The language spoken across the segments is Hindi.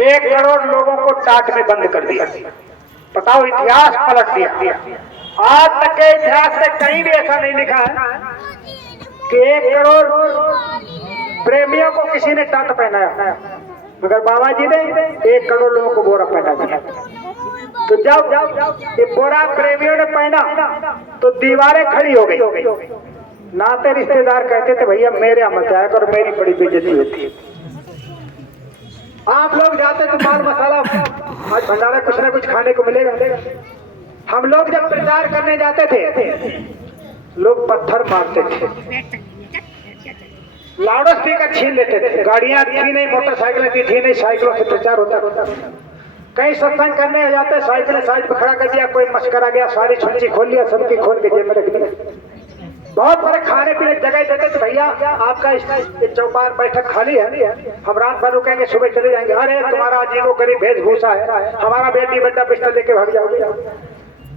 1 करोड़ लोगों को टाट में बंद कर दिया। बताओ, इतिहास पलट दिया। आज तक के इतिहास में कहीं भी ऐसा नहीं लिखा है कि 1 करोड़ प्रेमियों को किसी ने टाट पहनाया, मगर बाबा जी ने 1 करोड़ लोगों को बोरा पहना दिया। तो जब ये बोरा प्रेमियों ने पहना तो दीवारें खड़ी हो गई। नाते रिश्तेदार कहते थे भैया मेरे यहाँ मत आया करो, मेरी बड़ी बेइज्जती होती है। आप लोग जाते तो माल मसाला आज भंडारा कुछ ना कुछ खाने को मिलेगा। हम लोग जब प्रचार करने जाते थे लोग पत्थर मारते थे, लाउड स्पीकर छीन लेते थे। गाड़ियां थी नहीं, मोटरसाइकिलें थी नहीं, साइकिलों से प्रचार होता। कहीं सत्संग करने जाते साइकिल साइड पर खड़ा कर दिया, कोई मस्करा गया, सारी छुच्ची खोल लिया, सबकी खोल के जेब में रख दिया। बहुत बड़े खाने पीने जगह देते थे, भैया आपका चौपार बैठक खाली है, हम रात भर रुकेंगे, सुबह चले जाएंगे। अरे तुम्हारा अजीबो गरीब वेशभूषा है, हमारा बेटी बेटा पिस्टल लेके भाग जाओगे।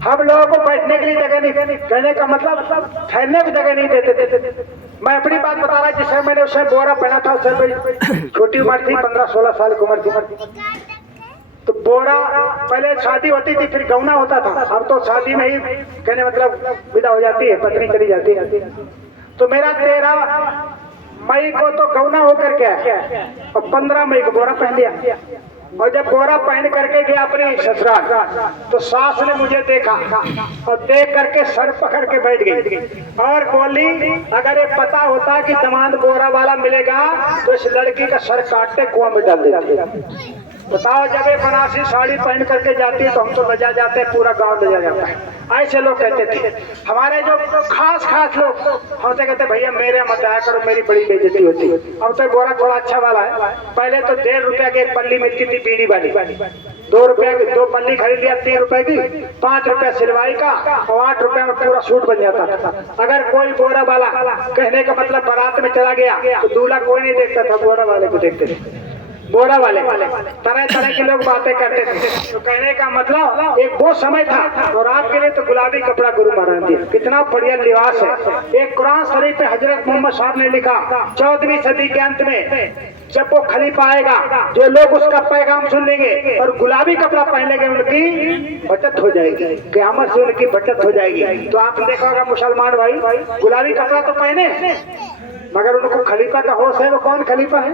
हम लोगों को बैठने के लिए जगह नहीं, कहने का मतलब ठहरने की जगह नहीं देते। मैं अपनी बात बता रहा, जिससे मैंने उसे बोरा पहना था, उससे छोटी उम्र थी, 15-16 साल की उम्र थी। तो बोरा पहले शादी होती थी, फिर गौना होता था। अब तो शादी में ही कहने मतलब विदा हो जाती है, पत्नी चली जाती है। तो मेरा 13 मई को तो गौना होकर के और 15 मई को बोरा पहन लिया। और जब बोरा पहन करके गया अपने ससुराल, तो सास ने मुझे देखा और देख करके सर पकड़ के बैठ गई और बोली अगर ये पता होता कि दामाद बोरा वाला मिलेगा तो इस लड़की का सर काटते कुआं में डाल देती। बताओ, जब ये बनारसी साड़ी पहन करके जाती है तो हम तो लजा जाते हैं, पूरा गांव लजा जाता है। ऐसे लोग कहते थे। हमारे जो खास लोग हमसे कहते भैया मेरे मत आया करो, मेरी बड़ी बेइज्जती होती है। अब तो बोरा थोड़ा अच्छा वाला है। पहले तो 1.5 रुपया की एक पल्ली मिलती थी बीड़ी वाली, 2 रुपया की 2 पल्ली खरीद लिया 3 रुपए की, 5 रुपया सिलवाई का और 8 रुपया में पूरा सूट बन जाता था। अगर कोई बोरा वाला, कहने का मतलब बारात में चला गया तो दूल्हा कोई नहीं देखता था, बोरा वाले को देखते थे। बोरा वाले तरह तरह के लोग बातें करते थे। तो कहने का मतलब एक वो समय था। और आपके लिए तो गुलाबी कपड़ा गुरु महाराज दिया, कितना बढ़िया लिबास है। एक कुरान शरीफ पे हजरत मोहम्मद साहब ने लिखा 14वीं सदी के अंत में जब वो खलीफा आएगा, जो लोग उसका पैगाम सुन लेंगे और गुलाबी कपड़ा पहन लेंगे, उनकी बचत हो जाएगी, क़यामत से उनकी बचत हो जाएगी। तो आपने देखा होगा मुसलमान भाई गुलाबी कपड़ा तो पहने, मगर उनको खलीफा का होश है। वो कौन खलीफा है,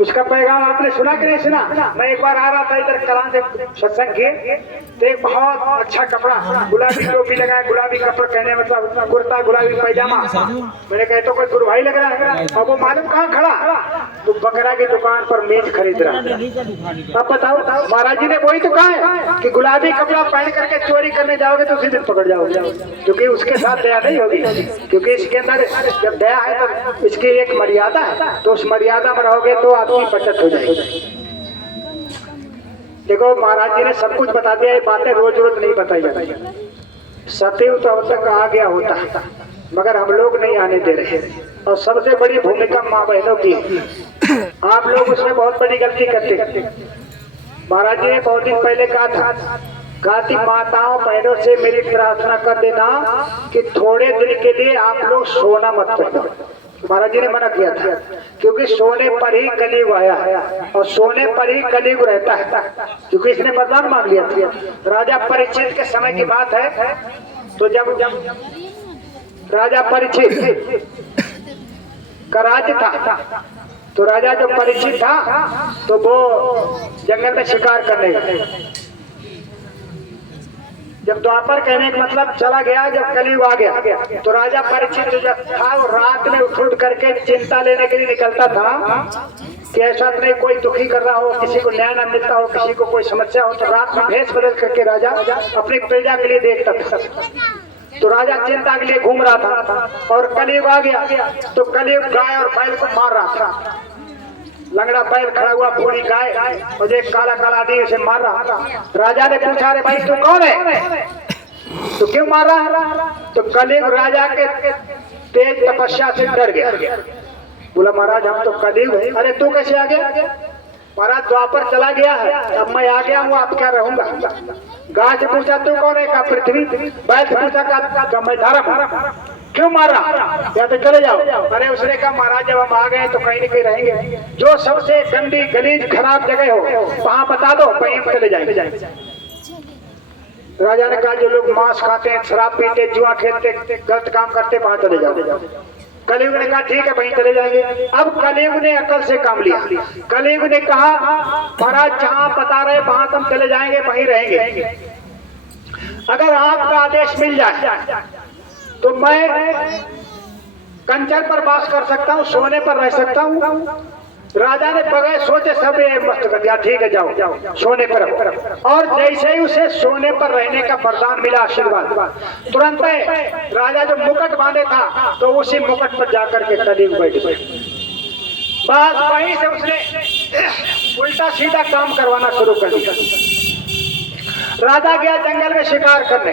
उसका पैगाम आपने सुना कि नहीं सुना? मैं एक बार आ रहा था इधर कलां से सत्संग के, तो एक बहुत अच्छा कपड़ा, गुलाबी टोपी लगाया, गुलाबी कपड़ा, कहने मतलब कुर्ता, गुलाबी पैजामा। मैंने कहा तो कोई गुरु भाई लग रहा है। अब वो मालूम कहाँ खड़ा, तो बकरा की दुकान पर मेज खरीद रहा है। अब बताओ, महाराज जी ने वही तो कहा है कि गुलाबी कपड़ा पहन करके चोरी करने जाओगे तो उसी दिन पकड़ जाओगे, क्योंकि उसके साथ दया नहीं होगी। क्योंकि इसके अंदर जब दया है तो इसकी एक मर्यादा है, तो उस मर्यादा में रहोगे तो आपकी बचत हो जाएगी। देखो, महाराज जी ने सब कुछ बता दिया, ये बातें रोज रोज नहीं बताई जाती। सतयुग तो अब तक आ गया होता, मगर हम लोग नहीं आने दे रहे। और सबसे बड़ी भूमिका माँ बहनों की। आप लोग उसमें बहुत बड़ी गलती करते। महाराज जी ने बहुत दिन पहले कहा थी माताओं बहनों से मेरी प्रार्थना कर देना कि थोड़े दिन के लिए आप लोग सोना मत पहनो। महाराज जी ने मना किया था, क्योंकि सोने पर ही कलयुग आया और सोने पर ही कलयुग रहता है। क्योंकि इसने वरदान मांग लिया था। राजा परीक्षित के समय की बात है, तो जब राजा परीक्षित का राज्य था, तो राजा जो परीक्षित था तो वो जंगल में शिकार करने गए। जब द्वापर कहने का मतलब चला गया, जब कलयुग आ गया, तो राजा परीक्षित जो था वो रात में उठ करके चिंता लेने के लिए निकलता था कि ऐसा नहीं कोई दुखी कर रहा हो, किसी को न्याय न मिलता हो, किसी को कोई समस्या हो, तो रात में भेष बदल करके राजा अपनी प्रजा के लिए देखता था। तो राजा चिंता के लिए घूम रहा था और कलयुग आ गया, तो कलयुग गाय और बैल को मार रहा था। लंगड़ा बैल खड़ा हुआ, बूढ़ी गाय और एक काला काला आदमी उसे मार रहा। राजा ने पूछा, अरे भाई तू कौन है, तो क्यों मार रहा है? तो कलयुग राजा के तेज तपस्या से डर गया। बोला महाराज हम तो कलयुग है। अरे तू कैसे आ गया? महाराज द्वापर चला गया है, अब मैं आ गया हूँ, आप क्या रहूंगा। गाय से पूछा तू कौन है? का पृथ्वी। बैल से पूछा का मैं धर्म। क्यों मारा? या तो चले जाओ। अरे उसने कहा महाराज जब हम आ गए तो कहीं न कहीं रहेंगे, जो सबसे गंदी गलीज खराब जगह हो वहां बता दो, वहीं हम चले जाएंगे। राजा ने कहा जो लोग मांस खाते हैं, शराब पीते, जुआ खेलते, गलत काम करते, वहां चले जाओ। कलयुग ने कहा ठीक है वहीं चले जाएंगे। अब कलयुग ने अकल से काम लिया। कलयुग ने कहा महाराज जहां बता रहे वहां हम चले जाएंगे, वहीं रहेंगे। अगर आपका आदेश मिल जाए तो मैं कंचन पर वास कर सकता हूँ, सोने पर रह सकता हूँ। राजा ने बगैर सोचे सब मस्त कर दिया, ठीक है जाओ सोने पर। और जैसे ही उसे सोने पर रहने का वरदान मिला, आशीर्वाद, तुरंत राजा जो मुकुट बांधे था तो उसी मुकुट पर जाकर के कलयुग बैठ गए। बस वहीं से उसने उल्टा सीधा काम करवाना शुरू कर दिया। राजा गया जंगल में शिकार करने।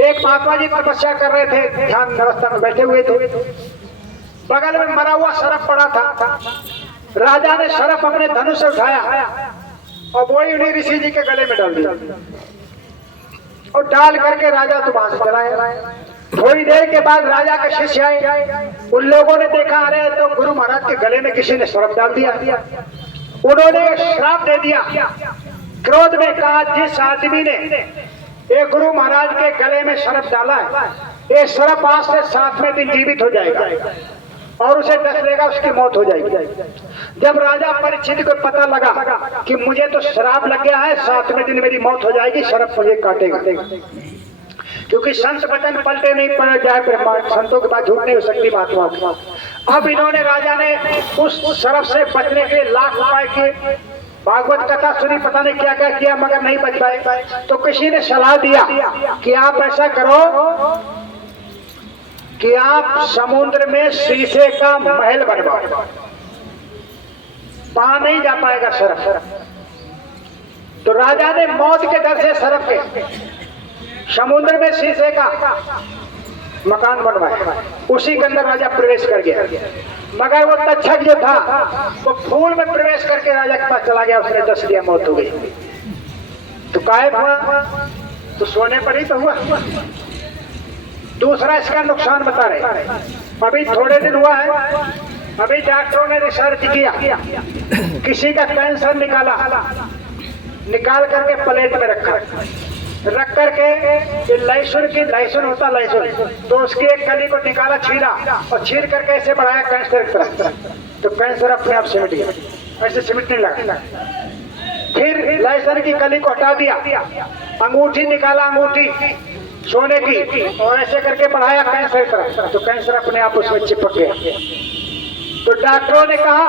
एक महात्मा जी तपस्या कर रहे थे, ध्यान अवस्था में बैठे हुए थे। बगल में मरा हुआ सर्प पड़ा था। राजा ने सर्प अपने धनुष से उठाया और वही उन्हीं ऋषि जी के गले में डाल दिया। और डाल करके राजा तो वहां से चला गया। थोड़ी देर के बाद राजा के शिष्य आए। उन लोगों ने देखा अरे तो गुरु महाराज के गले में किसी ने सर्प डाल दिया। उन्होंने श्राप दे दिया। क्रोध में कहा जिस आदमी ने ये गुरु महाराज के गले में सर्प डाला है, ये सर्प आज से 7वें दिन जीवित हो जाएगा और उसे डस लेगा, उसकी मौत हो जाएगी। जब राजा परीक्षित को पता लगा कि मुझे तो श्राप लग गया है, 7वें दिन मेरी मौत हो जाएगी, सर्प मुझे काटेगा, क्योंकि संत वचन पलटे नहीं पड़ जाए, संतों के पास झूठ नहीं हो सकती महात्मा की। अब इन्होंने राजा ने उस सर्प से बचने के लिए लाख उपाय किए, भागवत कथा सुनी, पता नहीं क्या क्या किया, मगर नहीं बच पाए। तो किसी ने सलाह दिया कि आप ऐसा करो कि आप समुद्र में शीशे का महल बनवाओ, वहां नहीं जा पाएगा सर्प। तो राजा ने मौत के डर से सर्प के समुद्र में शीशे का मकान बनवाया। उसी के अंदर राजा प्रवेश कर गया। मगर वो तक्षक जो था वो फूल में प्रवेश करके राजा के पास चला गया, उसने डस दिया, मौत हो गई। तो काहे हुआ? तो सोने पर ही तो हुआ। दूसरा इसका नुकसान बता रहे, अभी थोड़े दिन हुआ है, अभी डॉक्टरों ने रिसर्च किया, किसी का कैंसर निकाल करके प्लेट में रख करके लहसुन होता लहसुन, तो उसकी एक कली को निकाला, छीला और छील करके ऐसे बढ़ाया कैंसर की तरफ, तो कैंसर अपने आप सिमट गया, ऐसे सिमटने लगा। फिर लहसुन की कली को हटा दिया, अंगूठी निकाला, अंगूठी सोने की, और ऐसे करके बढ़ाया कैंसर की तरफ, तो कैंसर अपने आप उसमें चिपक गया। तो डॉक्टरों ने कहा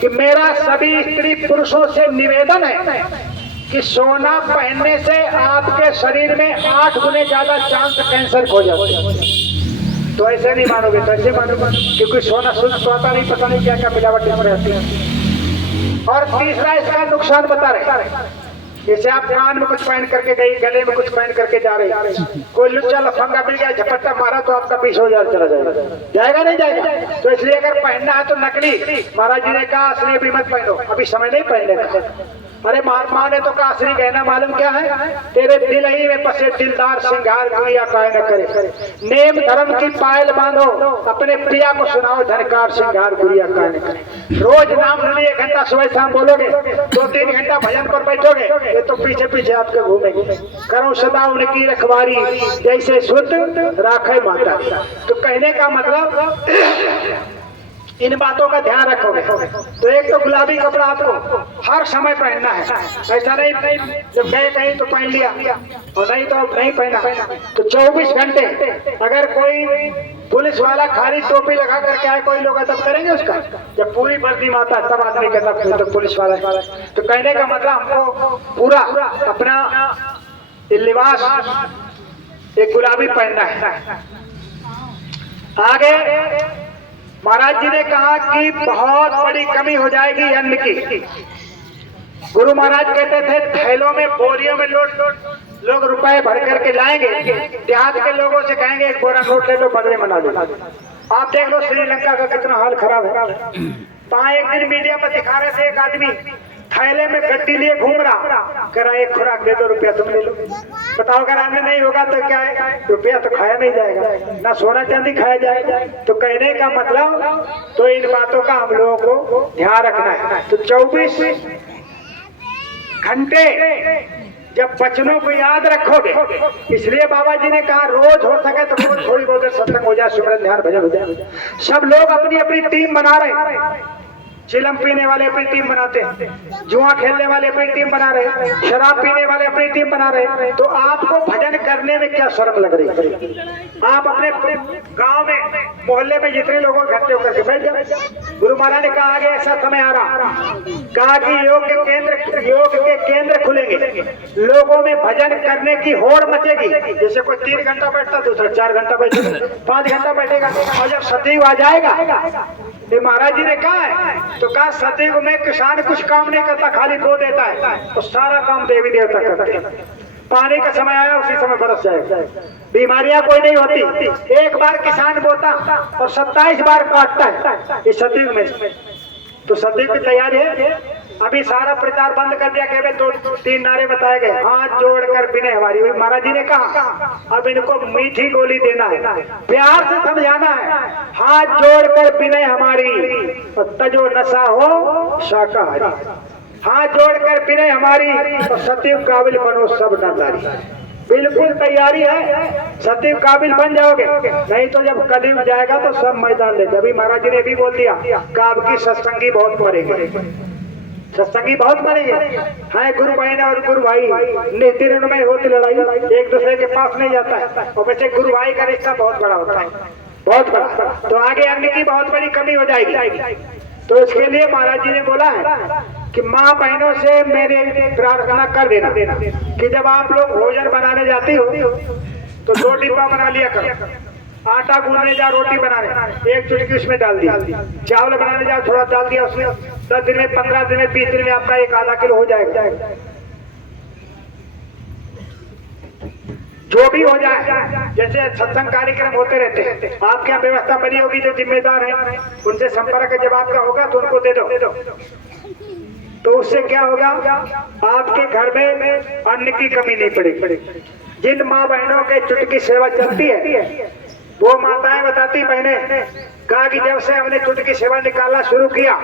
कि मेरा सभी स्त्री पुरुषों से निवेदन है कि सोना पहनने से आपके शरीर में 8 गुने ज्यादा चांस कैंसर हो जाता है। तो ऐसे नहीं मानोगे, तो ऐसे मानोगे, क्योंकि सोना शुद्ध सोता नहीं, पता नहीं क्या क्या मिलावट रहती है। और तीसरा इसका नुकसान बता रहे, जैसे आप कान में कुछ पहन करके गई, गले में कुछ पहन करके जा रहे, कोई लुच्चा लफंगा मिल गया, झपट्टा मारा तो आपका 20,000 चला जाएगा नहीं जाएगा। तो इसलिए अगर पहनना है तो नकली, महाराज जी ने कहा असली भी मत पहनो, अभी समय नहीं पहनने का। अरे महात्मा ने तो कहा असली गहना मालूम क्या है? तेरे दिल ही में बसे दिलदार सिंगार गुड़िया काय न करे, नेम धर्म की पायल बांधो, अपने प्रिया को सुनाओ झनकार सिंगार गुड़िया काय न करे। रोज नाम सुनिए, 1 घंटा सुबह शाम बोलोगे, 2-3 घंटा भजन पर बैठोगे, ये तो पीछे पीछे आपके घूमेंगे। करो सदा उनकी रखवारी, जैसे शुद्ध राखे माता। तो कहने का मतलब इन बातों का ध्यान रखोगे तो एक तो गुलाबी कपड़ा आपको हर समय पहनना है, ऐसा नहीं जब गए कहीं तो पहन लिया और नहीं तो नहीं पहना। तो 24 घंटे अगर कोई पुलिस वाला खाली टोपी लगा करके आए, कोई लोग तब करेंगे उसका, जब पूरी वर्दी माता तब आदमी का तब तो पुलिस वाला। तो कहने का मतलब हमको पूरा अपना लिबास एक गुलाबी पहनना है। आगे महाराज जी ने कहा कि बहुत बड़ी कमी हो जाएगी अन्न की। गुरु महाराज कहते थे थैलों में बोरियों में लोग रुपए भर करके लाएंगे, देहात के लोगों से कहेंगे 1 बोरा नोट ले लो, बदले मना दो। आप देख लो श्रीलंका का कितना हाल खराब है। वहां एक दिन मीडिया पर दिखा रहे थे, एक आदमी थैले में गड्डी लिए घूम रहा, करा एक खुराक दे दो, रुपया तुम ले लो। बताओ अगर आने नहीं होगा तो क्या है, रुपया तो खाया नहीं जाएगा, ना सोना चांदी खाया जाएगा। तो कहने का मतलब तो इन बातों का हम लोगों को ध्यान रखना है। तो 24 घंटे जब वचनों को याद रखोगे, इसलिए बाबा जी ने कहा रोज हो सके तो रोज थोड़ी बहुत सत्संग हो जाए, सुमरन ध्यान भजन हो जाए। सब लोग अपनी अपनी टीम बना रहे हैं, चिलम पीने वाले अपनी टीम बनाते हैं, जुआ खेलने वाले अपनी टीम बना रहे हैं, शराब पीने वाले अपनी टीम बना रहे हैं। तो आपको भजन करने में क्या शर्म लग रही है? आप अपने गांव में मोहल्ले में जितने लोगों इकट्ठे होकर के बैठ जाए। गुरु महाराज ने कहा आगे ऐसा समय आ रहा, कहा कि योग के केंद्र खुलेंगे, लोगों में भजन करने की होड़ मचेगी। जैसे कोई 3 घंटा बैठता, दूसरा 4 घंटा बैठेगा, 5 घंटा बैठेगा। और जब सतयुग आ जाएगा, ये महाराज जी ने कहा है, तो कहा सतयुग में किसान कुछ काम नहीं करता, खाली बो देता है, तो सारा काम देवी देवता करते हैं। पानी का समय आया, उसी समय बरस जाएगा। बीमारियां कोई नहीं होती, एक बार किसान बोता और 27 बार काटता है इस सतयुग में। तो सतयुग की तैयारी है। अभी सारा प्रचार बंद कर दिया, केवल 2-3 नारे बताए गए, हाथ जोड़कर बिने हमारी। महाराज जी ने कहा अब इनको मीठी गोली देना है, प्यार से समझाना है, हाथ जोड़कर बिने हमारी, तजो नशा हो शाकाहारी। हाथ जोड़कर बिने हमारी, तो सतयुग काबिल बनो सब नादारी। बिल्कुल तैयारी है, सतयुग काबिल बन जाओगे। नहीं तो जब कलयुग जाएगा तो सब मैदान ले। अभी महाराज जी ने भी बोल दिया कि आपकी सत्संगी बहुत मरेंगे, सत्संगी बहुत मरेंगे। है गुरु बहन और गुरु भाई नित्य में होती लड़ाई, एक दूसरे के पास नहीं जाता है। और वैसे गुरु भाई का रिश्ता बहुत बड़ा होता है, बहुत बड़ा। तो आगे अन्न की बहुत बड़ी कमी हो जाएगी। तो इसके लिए महाराज जी ने बोला है कि माँ बहनों से मेरे प्रार्थना कर देना कि जब आप लोग भोजन बनाने जाती हो तो 2 डिब्बा बना लिया करो। आटा गूंदने जाओ, रोटी बनाने, एक चुटकी उसमें डाल दिया। चावल बनाने जाओ, थोड़ा डाल दिया उसमें। 10 दिन में, 15 दिन में, 20 दिन में आपका 1-आधा किलो हो जाएगा। जो भी हो जाए, जैसे सत्संग कार्यक्रम होते रहते हैं, आपके यहाँ व्यवस्था बनी होगी, जो जिम्मेदार है उनसे संपर्क जब आपका होगा तो उनको दे दो। तो उससे क्या होगा, आपके घर में अन्न की कमी नहीं पड़ेगी। जिन माँ बहनों के चुटकी सेवा चलती है, वो माताएं बताती, बहने कहा कि जब से हमने चुटकी सेवा निकालना शुरू किया,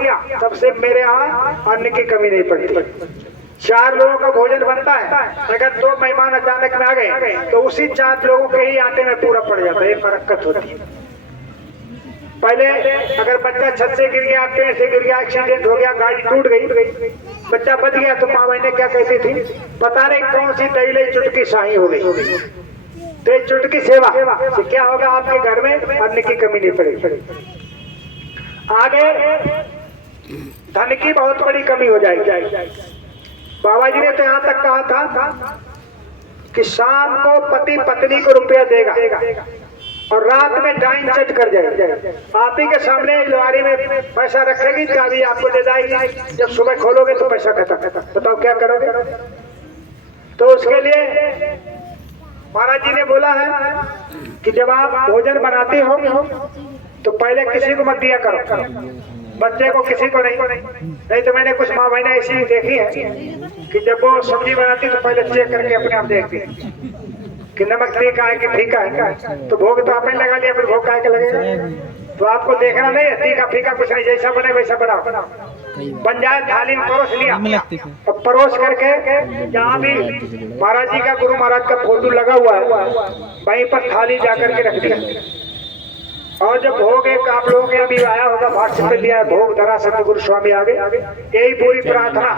तब से मेरे यहाँ अन्न की कमी नहीं पड़ती। 4 लोगों का भोजन बनता है, अगर 2 मेहमान अचानक में आ गए तो उसी 4 लोगों के ही आटे में पूरा पड़ जाता है। ये बरकत होती है। पहले अगर बच्चा छत से गिर गया, पेड़ से गिर गया, एक्सीडेंट हो गया, गाड़ी टूट गई, बच्चा बच गया, तो माँ बहने क्या कहती थी, पता नहीं कौन सी दहीले चुटकी शाही हो गई। तो चुटकी सेवा से क्या होगा, आपके घर में अन्न की कमी नहीं पड़ेगी। आगे धन की बहुत बड़ी कमी हो जाएगी। बाबा जी ने तो यहाँ तक कहा था कि शाम को पति पत्नी को रुपया देगा और रात में डाइन सेट कर जाएगी। आप ही के सामने अलमारी में पैसा रखेगी, चाबी आपको दे जाएगी, जब सुबह खोलोगे तो पैसा खत्म। बताओ क्या करोगे? तो उसके लिए महाराज जी ने बोला है कि जब आप भोजन बनाते हो तो पहले किसी को मत दिया करो, बच्चे को, किसी को नहीं। तो मैंने कुछ माँ बहनें ऐसी देखी है कि जब वो सब्जी बनाती तो पहले चेक करके अपने आप देखती कि नमक ठीक है कि फीका है। तो भोग तो आपने लगा लिया, फिर भोग का लगेगा? तो आपको देखना नहीं है, तीखा फीका कुछ नहीं, जैसा बने वैसा बनाओ। बन जाए, थाली में परोस लिया और परोस करके जहाँ भी महाराज जी का, गुरु महाराज का फोटो लगा हुआ है, वहीं पर थाली जाकर के रख दिया। और जब भोग एक आप लोगों के अभी आया होगा, व्हाट्सएप पे दिया है, भोग धरा सतगुरु स्वामी आगे, यही पूरी प्रार्थना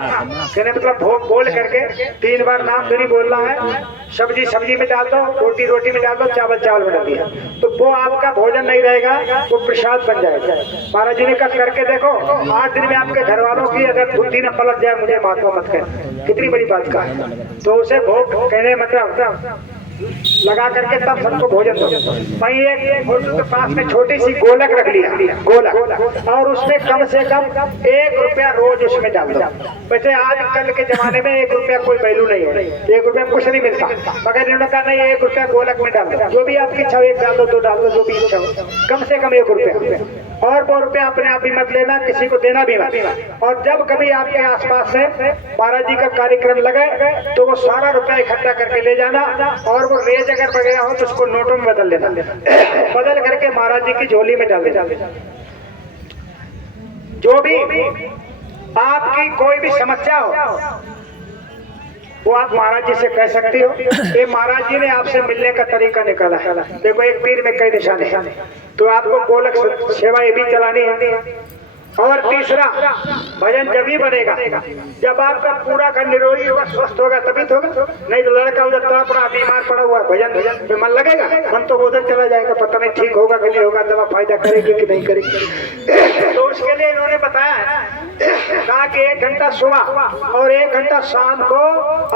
कहने मतलब भोग बोल करके 3 बार नाम धुनी बोलना है। सब्जी सब्जी में डाल दो, रोटी रोटी में डाल दो, चावल चावल में डाल दिया, तो वो आपका भोजन नहीं रहेगा, वो प्रसाद बन जाएगा। महाराज जी ने कहा करके देखो, 8 दिन में आपके घर वालों की अगर बुद्धि न पलट जाए, मुझे महात्मा मत कह, कितनी बड़ी बात का है। तो उसे भोग कहने मतलब लगा करके तब सबको भोजन दो। वहीं एक फोटो के पास में छोटी सी गोलक रख लिया, गोलक, और उसमें कम से कम 1 रुपया रोज उसमें डाल दो। वैसे आजकल के जमाने में 1 रुपया कोई वैल्यू नहीं है, 1 रुपया कुछ नहीं मिलता, मगर इन्होंने कहा नहीं 1 रुपया गोलक में डाल दो। जो भी आपकी इच्छा हो, 1 डाल दो, 2 डाल दो, जो भी इच्छा हो, कम से कम 1 रुपया। और 2 रुपया अपने आप भी मत लेना, किसी को देना भी मत। और जब कभी आपके आसपास में महाराज जी का कार्यक्रम लगे तो वो सारा रुपया इकट्ठा करके ले जाना, और वो रेज अगर वगैरह हो तो उसको नोटों में बदल लेना, बदल करके महाराज जी की झोली में डाल देना। जो भी आपकी कोई भी समस्या हो वो आप महाराज जी से कह सकती हो। ये महाराज जी ने आपसे मिलने का तरीका निकाला है। देखो एक तीर में कई निशाने हैं, तो आपको गोलक सेवा ये भी चलानी है। और तीसरा, भजन जब ही बनेगा जब आपका पूरा घर निरोगी होगा, स्वस्थ होगा, तभी तो होगा। नहीं तो लड़का उधर तड़ा पड़ा बीमार पड़ा हुआ, भजन में मन लगेगा, मन तो उधर चला जाएगा, पता नहीं ठीक होगा कि नहीं होगा, दवा फायदा करेगी कि नहीं करेगी। तो उसके लिए इन्होंने बताया है, कहा कि 1 घंटा सुबह और 1 घंटा शाम को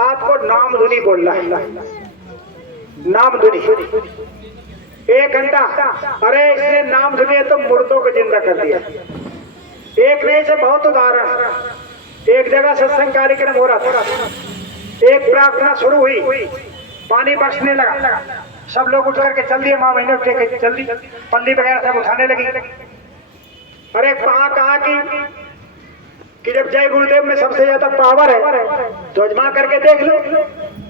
आपको नाम धुनी बोलना है। नाम धुनी 1 घंटा। अरे इसने नाम धुनी तो मुर्दों को जिंदा कर दिया। एक नहीं से बहुत उदाहरण है। एक जगह सत्संग कार्यक्रम हो रहा था, एक प्रार्थना शुरू हुई, पानी बरसने लगा, सब लोग उठ करके चल दिए, माँ बहने उठ के चल दी, पल्ली वगैरह सब उठाने लगी। अरे कहा कि जब जय गुरुदेव में सबसे ज्यादा पावर है तो अजमा करके देख लो।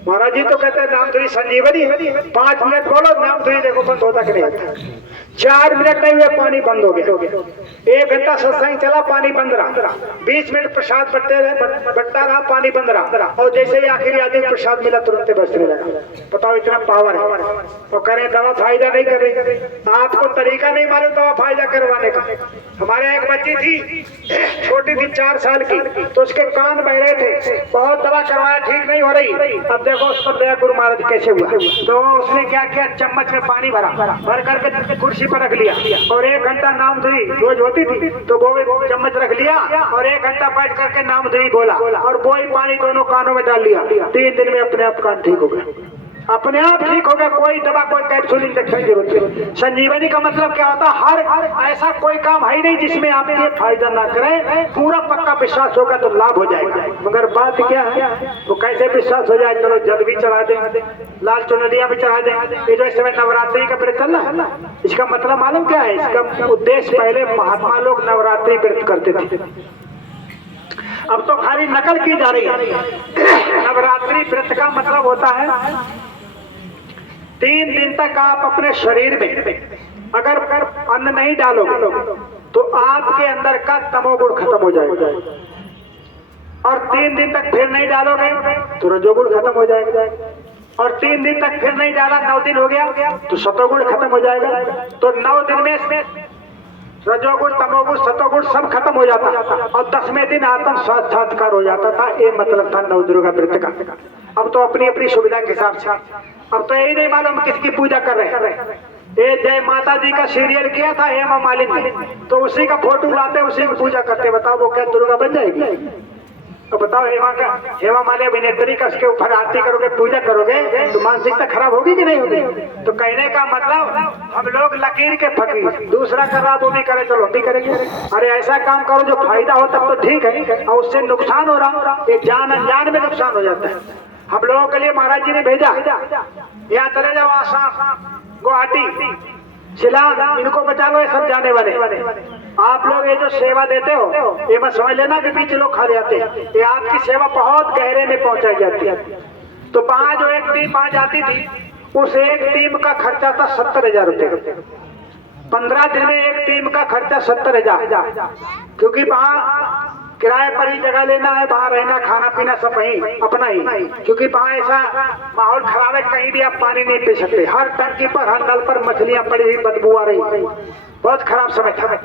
महाराज जी तो कहते हैं नाम धुनी संजीवनी है, 5 मिनट बोलो, नाम धुनी देखो बंद होता कि नहीं होता। 4 मिनट नहीं हुए पानी बंद हो गया। 1 घंटा सत्संग चला, पानी बंद रहा। 20 मिनट प्रसाद बटता रहा, पानी बंद रहा। और जैसे ही आखिरी आदमी प्रसाद मिला तुरंत बचने लगा। बताओ इतना पावर है। और करें दवा फायदा नहीं कर रही, आपको तरीका नहीं मालूम दवा फायदा करवाने का। हमारे एक बच्ची थी, छोटी थी, 4 साल की, तो उसके कान बह रहे थे, बहुत दवा करवाया, ठीक नहीं हो रही। अब देखो उस पर दया गुरु महाराज कैसे हुआ। तो उसने क्या किया, चम्मच में पानी भर करके कुर्सी पर रख लिया, और 1 घंटा नाम धुनी रोज होती थी, तो वो चम्मच रख लिया और 1 घंटा बैठ करके नाम धुनी बोला, और वो ही पानी दोनों कानों में डाल लिया। 3 दिन में अपने आप कान ठीक हो गए, अपने आप ठीक हो गया। कोई दवा, कोई कैप्सूल, इंजेक्शन की जरूरत नहीं। संजीवनी का मतलब क्या होता है, हर ऐसा कोई काम है ही नहीं जिसमें आप ये फायदा ना करें। पूरा पक्का विश्वास होगा तो लाभ हो जाएगा। मगर बात क्या है, तो कैसे विश्वास हो जाए, चलो जल भी चढ़ा दें, लाल चुनरिया भी चढ़ा दें। ये जो इस समय नवरात्रि का व्रत चल रहा है, इसका मतलब मालूम क्या है, इसका उद्देश्य पहले महात्मा लोग नवरात्रि व्रत करते थे, अब तो खाली नकल की जा रही है। नवरात्रि व्रत का मतलब होता है 3 दिन तक आप अपने शरीर में अगर अन्न नहीं डालोगे तो आपके अंदर का तमोगुण खत्म हो जाएगा, और 3 दिन तक फिर नहीं डालोगे तो रजोगुण खत्म हो जाएगा, और 3 दिन तक फिर नहीं डाला, 9 दिन हो गया तो सतोगुण खत्म हो जाएगा। तो 9 दिन में रजोगुण, तमोगुण, सतोगुण सब खत्म हो जाता, और 10वें दिन आत्म साक्षात्कार हो जाता था। ये मतलब था नवदुर्गा व्रत का। अब तो अपनी अपनी सुविधा के हिसाब से, अब तो यही नहीं मालूम किसकी पूजा कर रहे हैं। ये जय माता जी का सीरियल किया था हेमा मालिनी ने, तो उसी का फोटो लाते, उसी की पूजा करते। बताओ वो क्या दुर्गा बन जाएगी? तो बताओ हेमा मालिनी अभिनेत्री का उसके ऊपर आरती करोगे, पूजा करोगे, तो मानसिकता खराब होगी कि नहीं होगी? तो कहने का मतलब हम लोग लकीर के फकीर, दूसरा कर रहा वो भी करे, चलो भी करेंगे। अरे ऐसा काम करो जो फायदा हो तब तो ठीक है, और उससे नुकसान हो रहा, ये जान अनजान में नुकसान हो जाता है। हम लोगों के लिए महाराज जी ने भेजा, यहाँ चले जाओ आसाम, गुवाहाटी, शिलांग, इनको बचा लो, ये सब जाने वाले। आप लोग ये जो सेवा देते हो, ये मत समझ लेना कि बीच लोग खा जाते हैं, ये आपकी सेवा बहुत गहरे में पहुंचाई जाती है। तो वहां जो एक टीम आ जाती थी, उस एक टीम का खर्चा था 70,000 रुपये। 15 दिन में एक टीम का खर्चा 70,000, क्योंकि वहाँ किराए पर ही जगह लेना है, वहाँ रहना, खाना पीना सब वही अपना ही, क्योंकि वहाँ ऐसा माहौल खराब है, कहीं भी आप पानी नहीं पी सकते। हर टंकी पर, हर नल पर मछलियां पड़ी हुई, बदबू आ रही, बहुत खराब समय था।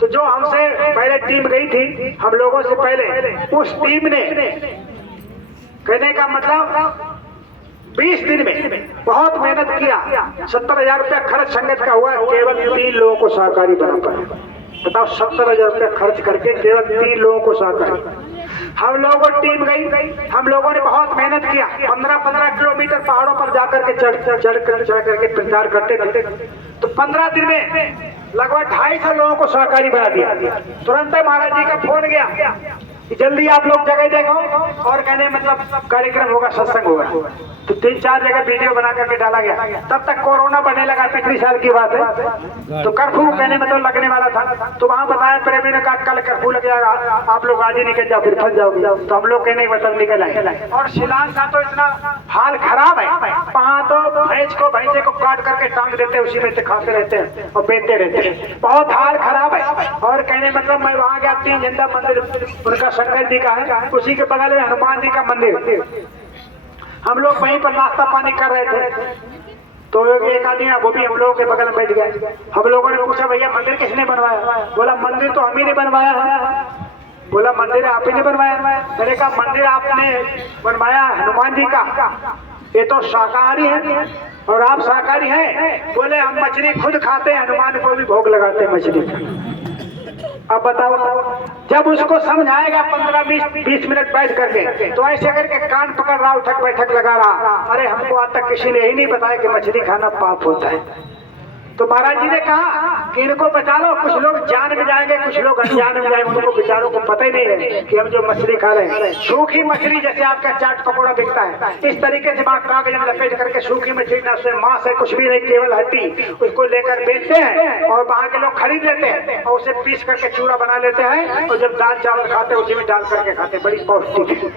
तो जो हमसे पहले टीम गई थी, हम लोगों से पहले, उस टीम ने, कहने का मतलब 20 दिन में बहुत मेहनत किया, 70,000 रुपया खर्च संगत का हुआ, केवल 3 लोगों को सहकारी बना पाया। बताओ 70,000 रुपया खर्च करके केवल 3 लोगों को सहकारी। हम लोगों टीम गई, हम लोगों ने बहुत मेहनत किया, 15-15 किलोमीटर पहाड़ों पर जाकर के चढ़ करके प्रचार करते थे। तो 15 दिन में लगभग 250 लोगों को सहकारी बना दिया। तुरंत महाराज जी का फोन गया कि जल्दी आप लोग जगह देखो और कहने मतलब कार्यक्रम होगा, सत्संग होगा। तो 3-4 जगह वीडियो बना करके डाला गया। तब तक कोरोना बढ़ने लगा, पिछली साल की बात है। तो कर्फ्यू कहने मतलब लगने वाला था। तो वहां बताया प्रेमी ने कहा कल कर्फ्यू लग जाएगा, आप लोग आज ही निकल जाओ, फिर फंस जाओगे। तो हम लोग कहने मतलब निकल आए। और शिलांग का तो इतना हाल खराब है, वहां तो भैंसे को काट करके टांग देते हैं, उसी में से खाते रहते हैं और बेचते रहते हैं। बहुत हाल खराब है। और कहने मतलब मैं वहां गया, 3 झंडा मंदिर उनका शंकर जी का है, उसी के बगल में हनुमान जी का मंदिर। हम लोग वहीं पर नाश्ता पानी कर रहे थे। तो एक आदमी वो भी हम लोगों के बगल में बैठ गया। हम लोगों ने पूछा भैया मंदिर किसने बनवाया? बोला मंदिर तो हम ही ने बनवाया है। बोला मंदिर आप ही ने बनवाया? मैंने कहा मंदिर आपने बनवाया हनुमान जी का, ये तो शाकाहारी है और आप शाकाहारी हैं। बोले हम मछली खुद खाते हैं, हनुमान को भी भोग लगाते हैं मछली का। अब बताओ, जब उसको समझाएगा 15-20 मिनट बैठ करके, तो ऐसे करके कान पकड़ रहा, उठक बैठक लगा रहा। अरे हमको आज तक किसी ने यही नहीं बताया कि मछली खाना पाप होता है। तो महाराज जी ने कहा कि इनको बचा लो, कुछ लोग जान में जाएंगे, कुछ लोग अनजान में जाएंगे, उनको बेचारों को पता ही नहीं है कि हम जो मछली खा रहे हैं। सूखी मछली जैसे आपका चाट पकौड़ा बिकता है, इस तरीके से वहाँ कागज में लपेट करके सूखी मछली, ना उसमें मांस है कुछ भी नहीं, केवल हड्डी, उसको लेकर बेचते हैं और वहाँ के लोग खरीद लेते हैं और उसे पीस करके चूड़ा बना लेते हैं और जब दाल चावल खाते हैं उसी में डाल करके खाते हैं। बड़ी पौष्टिक है,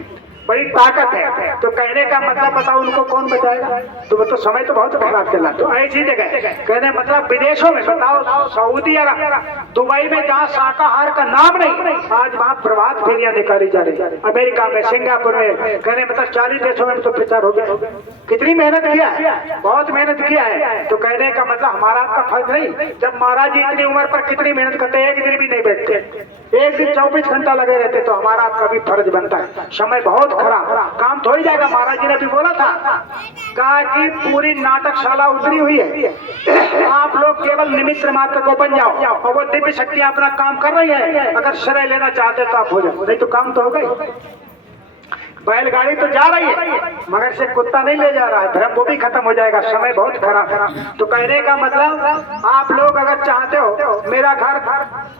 बड़ी ताकत है। तो कहने का मतलब बताओ उनको कौन बचाएगा? तो वो तो समय तो बहुत खराब चला। तो ऐसी जगह कहने मतलब विदेशों में बताओ, सऊदी अरब, दुबई में जहाँ शाकाहार का नाम नहीं, आज वहाँ प्रभात फेरियां निकाली जा रही है। अमेरिका में, सिंगापुर में, कहने मतलब 40 देशों में तो प्रचार हो गया। कितनी मेहनत किया है, बहुत मेहनत किया है। तो कहने का मतलब हमारा आपका फर्ज नहीं। जब महाराज जी इतनी उम्र पर कितनी मेहनत करते, एक दिन भी नहीं बैठते, एक दिन 24 घंटा लगे रहते। तो हमारा आपका भी फर्ज बनता है। समय बहुत खराब, काम तो हो ही जाएगा। महाराज जी ने भी बोला था, कहा कि पूरी नाटकशाला उतरी हुई है, आप लोग केवल निमित्त मात्र को बन जाओ और वो दिव्य शक्तियां अपना काम कर रही है। अगर श्रेय लेना चाहते तो आप हो जाओ, नहीं तो काम तो हो गई। बैलगाड़ी तो जा रही है मगर से कुत्ता नहीं ले जा रहा है, भ्रम वो भी खत्म हो जाएगा। समय बहुत खराब है। तो कहने का मतलब आप लोग अगर चाहते हो मेरा घर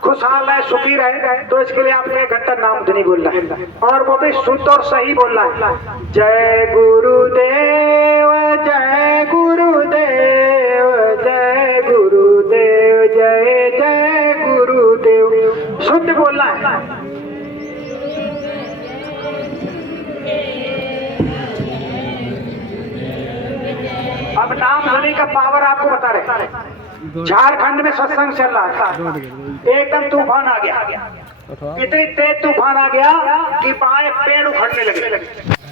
खुशहाल है, सुखी रहे, तो इसके लिए आपको 1 घंटा नाम धुनी बोलना है और वो भी शुद्ध और सही बोलना है। जय गुरुदेव, जय गुरुदेव, जय गुरुदेव, जय जय गुरुदेव, शुद्ध बोलना है। अब नाम धुनी का पावर आपको बता रहे। झारखंड में सत्संग चल रहा था, एकदम तूफान आ गया। इतनी तेज तूफान आ गया कि बाएं पेड़ उखड़ने लगे,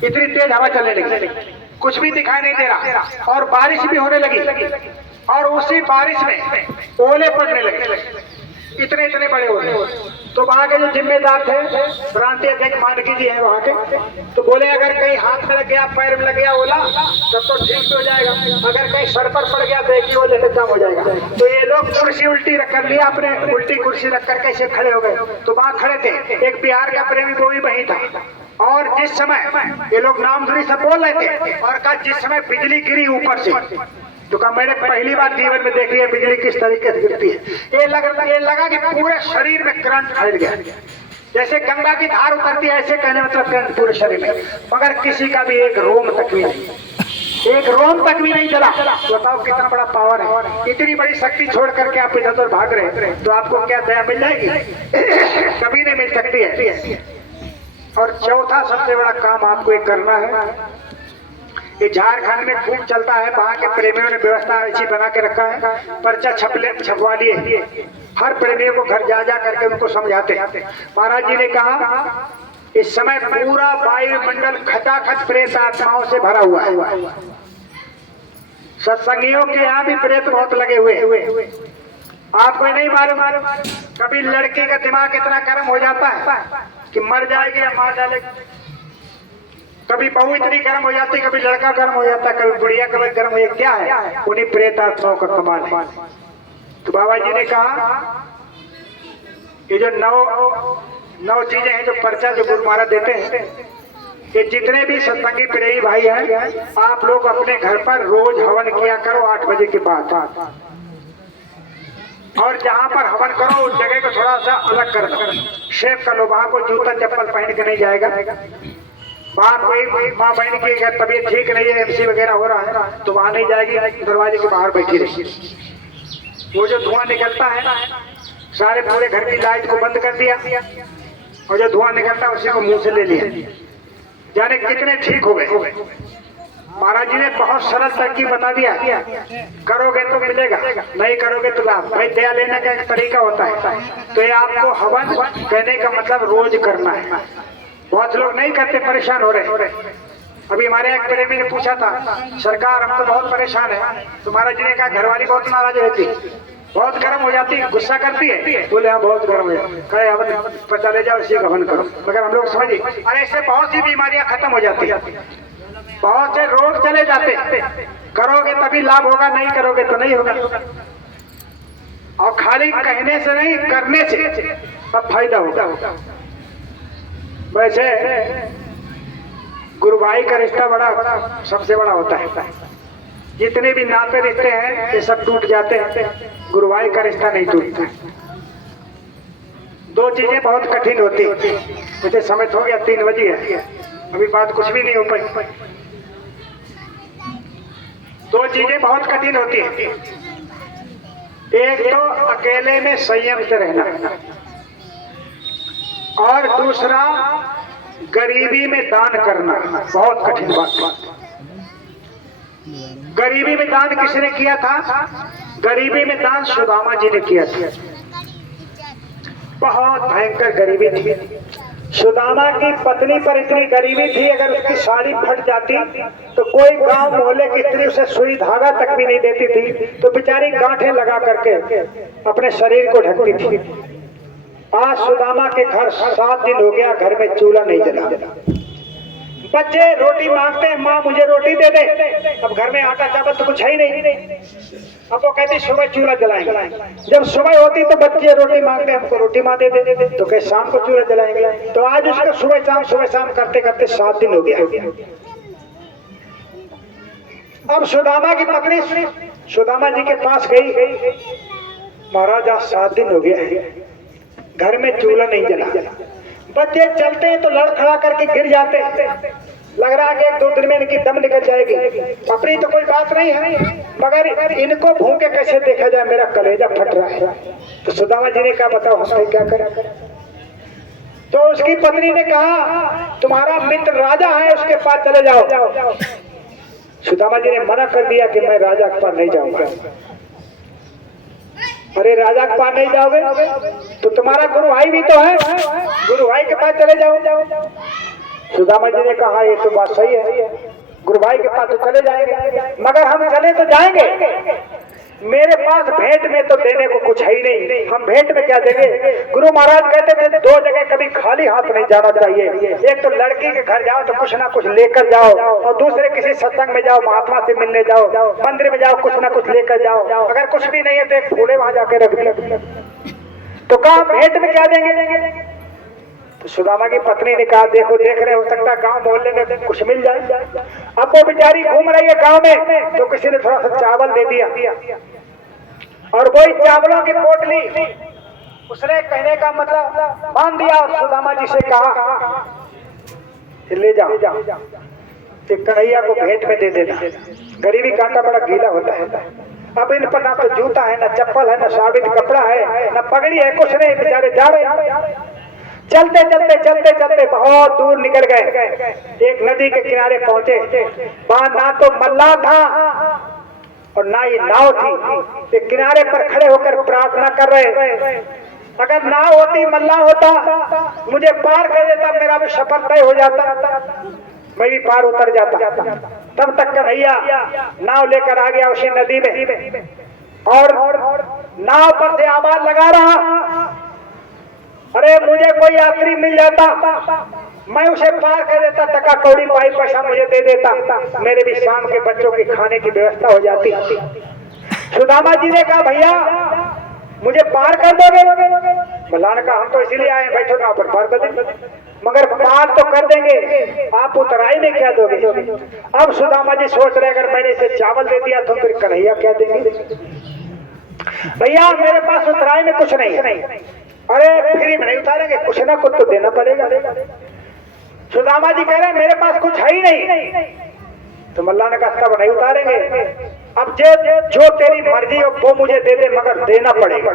इतनी तेज हवा चलने लगी, कुछ भी दिखाई नहीं दे रहा और बारिश भी होने लगी और उसी बारिश में ओले पड़ने लगे, इतने इतने बड़े ओले। तो वहाँ के जो जिम्मेदार थे, प्रांतीय अध्यक्ष मानकी जी हैं वहाँ के, तो बोले अगर कहीं हाथ में लग गया, पैर में लग गया ओला तब तो ठीक हो जाएगा, अगर कहीं सर पर पड़ गया तो एक ही ओले से कम हो जाएगा। तो ये लोग कुर्सी उल्टी रख कर लिया, अपने उल्टी कुर्सी रख कर कैसे खड़े हो गए। तो वहाँ खड़े थे, एक बिहार का प्रेमी वो भी वही था। और जिस समय ये लोग नामधुनी से बोल रहे थे और कहा जिस समय बिजली गिरी ऊपर से, तो कहा मैंने पहली बार जीवन में देखी है बिजली किस तरीके से गिरती है। ये लगा कि पूरे शरीर में करंट फैल गया, जैसे गंगा की धार उतरती है ऐसे कहने मतलब करंट पूरे शरीर में, मगर किसी का भी एक रोम तक भी नहीं, एक रोम तक भी नहीं चला। बताओ कितना बड़ा पावर है। इतनी बड़ी शक्ति छोड़ करके आप इधर उधर भाग रहे, तो आपको क्या दया मिल जाएगी? कभी नहीं मिल सकती है। और चौथा सबसे बड़ा काम आपको एक करना है, ये झारखंड में खूब चलता है, वहाँ के प्रेमियों ने व्यवस्था ऐसी बना के रखा है, पर्चा छपवा लिए, हर प्रेमियों को घर जा जा करके उनको समझाते हैं। महाराज जी ने कहा इस समय पूरा वायुमंडल खचाखच प्रेत आत्माओं से भरा हुआ है। सत्संगियों के यहाँ भी प्रेत बहुत लगे हुए, आपको नहीं मालूम। कभी लड़के का दिमाग इतना गर्म हो जाता है कि मर जाएगी या मार डालेगी, कभी बहू इतनी गर्म हो जाती, कभी लड़का गर्म हो जाता, कभी बुढ़िया कभी गर्म हो जाती। क्या है? उन्हीं प्रेत आत्माओं का कमाल है। तो बाबा जी ने कहा ये जो 9 9 चीजें हैं जो पर्चा जो गुरु महाराज देते हैं कि जितने भी सत्संगी प्रेमी भाई हैं, आप लोग अपने घर पर रोज हवन किया करो 8 बजे के बाद। और जहाँ पर हवन करो उस जगह को थोड़ा सा अलग कर दो, शेप कर लो, वहां को जूता चप्पल पहन के नहीं जाएगा। वहां कोई माँ बहन की अगर तबीयत ठीक नहीं है, MC वगैरह हो रहा है, तो वहां नहीं जाएगी, दरवाजे के बाहर बैठी रहेगी। वो जो धुआं निकलता है, सारे पूरे घर की लाइट को बंद कर दिया और जो धुआं निकलता है उसी को मुंह से ले लिया। जाने कितने ठीक हो गए। महाराज जी ने बहुत सरल तरकीब बता दिया, करोगे तो मिलेगा, नहीं करोगे तो लाभ। भाई दया लेने का एक तरीका होता है, तो ये आपको हवन कहने का मतलब रोज करना है। बहुत लोग नहीं करते, परेशान हो रहे। अभी हमारे एक प्रेमी ने पूछा था, सरकार हम तो बहुत परेशान है। तो महाराज जी ने कहा घरवाली बहुत नाराज रहती, बहुत गर्म हो जाती है, गुस्सा करती है। बोले हाँ बहुत गर्म है, कहे हवन पता ले जाओ, इसी का हवन करो। मगर हम लोग समझिए, अरे इससे बहुत सी बीमारियां खत्म हो जाती है, बहुत से रोग चले जाते। करोगे तभी लाभ होगा, नहीं करोगे तो नहीं होगा। और खाली कहने से नहीं, करने से तब फायदा होगा। वैसे गुरु भाई का रिश्ता बड़ा सबसे बड़ा होता है। जितने भी नाते रिश्ते हैं ये सब टूट जाते हैं, गुरु भाई का रिश्ता नहीं टूटता। 2 चीजें बहुत कठिन होती है। मुझे समझ हो गया 3 बजे है, अभी बात कुछ भी नहीं हो पाई। 2 चीजें बहुत कठिन होती है। एक तो अकेले में संयम से रहना, और दूसरा गरीबी में दान करना। बहुत कठिन बात। गरीबी में दान किसने किया था? गरीबी में दान सुदामा जी ने किया था। बहुत भयंकर गरीबी थी। सुदामा की पत्नी पर इतनी गरीबी थी, अगर उसकी साड़ी फट जाती तो कोई गांव मोहल्ले की स्त्री उसे सुई धागा तक भी नहीं देती थी, तो बेचारी गांठें लगा करके अपने शरीर को ढकती थी। आज सुदामा के घर 7 दिन हो गया, घर में चूल्हा नहीं जला। बच्चे रोटी मांगते हैं, माँ मुझे रोटी दे दे। अब घर में आटा चावल तो कुछ है ही नहीं। अब वो कहती सुबह चूल्हा जलाएंगे। जब सुबह होती तो बच्चे रोटी मांगते, हमको रोटी माँ दे दे, तो कहे शाम को चूल्हा जलाएंगे। तो आज उसका सुबह शाम करते करते 7 दिन हो गया। अब सुदामा की पत्नी सुदामा जी के पास गई, महाराज आज 7 दिन हो गया, घर में चूल्हा नहीं जला। बच्चे चलते हैं तो लड़खड़ा करके गिर जाते, लग रहा है कि 1-2 दिन में इनकी दम निकल जाएगी। अपनी तो कोई बात नहीं है, मगर इनको भूखे कैसे देखा जाए, मेरा कलेजा फट रहा है। तो सुदामा जी ने कहा बताओ हम क्या करें। तो उसकी पत्नी ने कहा तुम्हारा मित्र राजा है, उसके पास चले जाओ। सुदामा जी ने मना कर दिया कि मैं राजा के पास नहीं जाऊंगा। अरे राजा के पास नहीं जाओगे तो तुम्हारा गुरु भाई भी तो है, गुरु भाई के पास चले जाओ। सुदामा जी ने कहा ये तो बात सही है, गुरु भाई के पास तो चले जाएंगे, मगर हम चले तो जाएंगे, मेरे पास भेंट में तो देने को कुछ है ही नहीं, हम भेंट में क्या देंगे। गुरु महाराज कहते थे 2 जगह कभी खाली हाथ नहीं जाना चाहिए। एक तो लड़की के घर जाओ तो कुछ ना कुछ लेकर जाओ, और दूसरे किसी सत्संग में जाओ, महात्मा से मिलने जाओ, मंदिर में जाओ, कुछ ना कुछ लेकर जाओ। अगर कुछ भी नहीं है तो एक फूले वहां जाके रख दिया। तो कहा भेंट में क्या देंगे। तो सुदामा की पत्नी ने कहा देखो देख रहे हो सकता गांव मोहल्ले में कुछ मिल जाए। अब वो बेचारी घूम रही है गांव में, तो किसी ने थोड़ा सा चावल दे दिया, और वही चावलों की पोटली उसने कहने का मतलब बांध दिया और सुदामा जी से कहा ले जाओ, कन्हैया को भेंट में दे देना। गरीबी कांटा बड़ा गीला होता है। अब इन पर ना तो जूता है, ना चप्पल है, ना साबित कपड़ा है, ना पगड़ी है, कुछ नहीं। बेचारे जा रहे, चलते चलते चलते चलते बहुत दूर निकल गए। एक नदी के किनारे पहुंचे, वहां ना तो मल्लाह था और ना ही नाव थी। एक किनारे पर खड़े होकर प्रार्थना कर रहे, अगर नाव होती मल्लाह होता मुझे पार कर देता, मेरा भी सफर तय हो जाता, मैं भी पार उतर जाता। तब तक कन्हैया नाव लेकर आ गया उसी नदी में, और नाव पर से आवाज लगा रहा अरे मुझे कोई यात्री मिल जाता, मैं उसे पार कर देता, टका कौड़ी पाई पैसा मुझे दे देता, मेरे भी शाम के बच्चों की खाने की व्यवस्था हो जाती। सुदामा जी ने कहा भैया मुझे पार कर दोगे? मल्लाह ने कहा हम तो इसीलिए आए, बैठो ना पर पार कर देंगे। मगर पार तो कर देंगे, आप उतराई में क्या दोगे? अब सुदामा जी सोच रहे अगर मैंने इसे चावल दे दिया तो फिर कन्हैया क्या देंगे? भैया मेरे पास उतराई में कुछ नहीं है। अरे फ्री में नहीं उतारेंगे, कुछ ना कुछ तो देना पड़ेगा। सुदामा जी कह रहे मेरे पास कुछ है ही नहीं। तो मल्लाह ने कहा तब नहीं उतारेंगे, अब जो तेरी मर्जी हो वो मुझे दे दे, मगर देना पड़ेगा।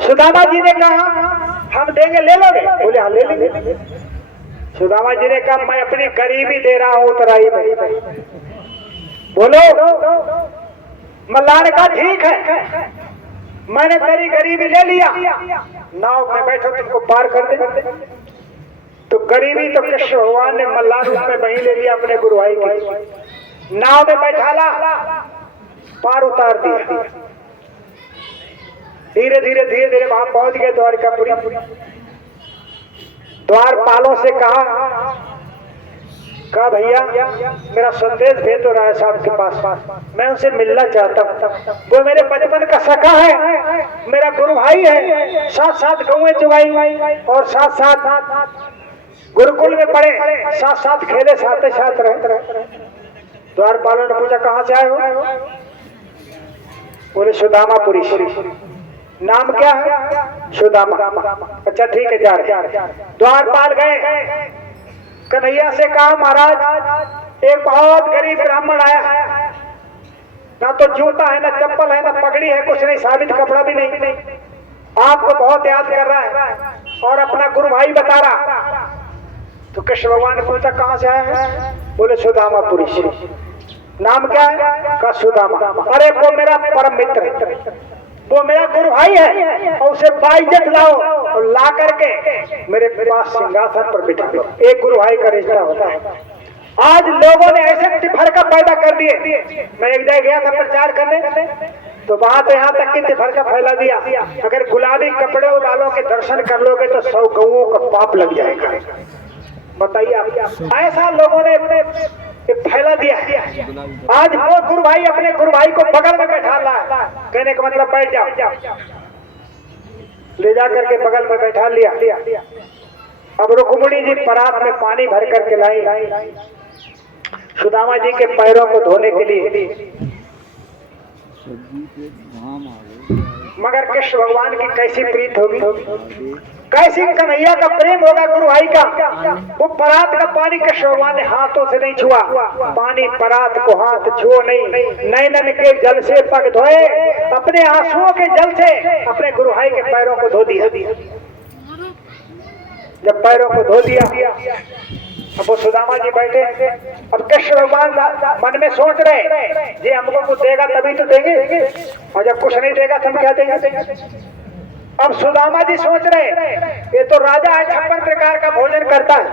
सुदामा जी ने कहा हम देंगे, ले लोगे? बोले हाँ ले लेंगे। सुदामा जी ने कहा मैं अपनी गरीबी दे रहा हूं उतराई में, बोलो। मल्लाह ने कहा ठीक है, मैंने तेरी गरीबी ले लिया, नाव में बैठो तुमको पार कर दे। तो गरीबी तो कृष्ण भगवान ने मल्लाह उसमें वहीं ले लिया अपने गुरु भाई की, नाव में बैठाला, पार उतार दिया। धीरे धीरे धीरे धीरे वहां पहुंच गए द्वारकापुरी। द्वारपालों से कहा भैया मेरा संदेश भेज दो राय साहब के पास, मैं उनसे मिलना चाहता हूँ। वो मेरे बचपन का सखा है, मेरा गुरु भाई है, साथ साथ गौएं चुगाई और साथ साथ गुरुकुल में पढ़े, साथ साथ खेले, साथ साथ रहे। द्वारपालों ने पूछा कहाँ से आए हो? बोले सुदामापुरी। नाम क्या है? सुदामा। अच्छा ठीक है जा रहे। द्वारपाल गए, कन्हैया से कहा महाराज एक बहुत गरीब ब्राह्मण आया है, ना तो जूता है, ना चप्पल है, ना पगड़ी है, कुछ नहीं, साबित कपड़ा भी नहीं, आपको बहुत याद कर रहा है और अपना गुरु भाई बता रहा। तो कृष्ण भगवान ने पूछा कहाँ से आया है? बोले सुदामापुरी से। नाम क्या है? का सुदामा। अरे वो मेरा परम मित्र है, वो मेरा गुरु भाई है, और उसे बाइज्जत लाओ और ला करके मेरे पास सिंहासन पर बिठा दो। एक गुरु भाई का रिश्ता होता है। आज लोगों ने ऐसे तिफरका पैदा कर दिए। मैं एक जगह गया था प्रचार करने, तो वहां तो यहाँ तक कि तिफरका फैला दिया, अगर गुलाबी कपड़े वालों के दर्शन कर लोगे तो 100 गौओं का पाप लग जाएगा। बताइए आप, ऐसा लोगों ने फैला दिया। आज वो गुरु भाई अपने गुरु भाई को बगल में बैठा रहा है, कहने का मतलब बैठ जाओ, ले जा करके बगल में बैठा लिया। अब रुक्मिणी जी परात में पानी भर करके लाई सुदामा जी के पैरों को धोने के लिए, मगर कृष्ण भगवान की कैसी प्रीत होगी, कैसी कन्हैया का प्रेम होगा गुरु भाई का। वो परात का पानी कृष्ण भगवान ने हाथों से नहीं छुआ, पानी परात को हाथ छुओ नहीं, नैनन के जल से पग धोए, अपने आंसुओं के जल से अपने गुरु भाई के पैरों को धो दिया। जब पैरों को धो दिया, अब वो सुदामा जी बैठे। अब कृष्ण भगवान मन में सोच रहे ये हमको कुछ देगा तभी तो देंगे, और जब कुछ नहीं देगा तो हम क्या देंगे। अब सुदामा जी सोच रहे ये तो राजा है, 56 प्रकार का भोजन करता है,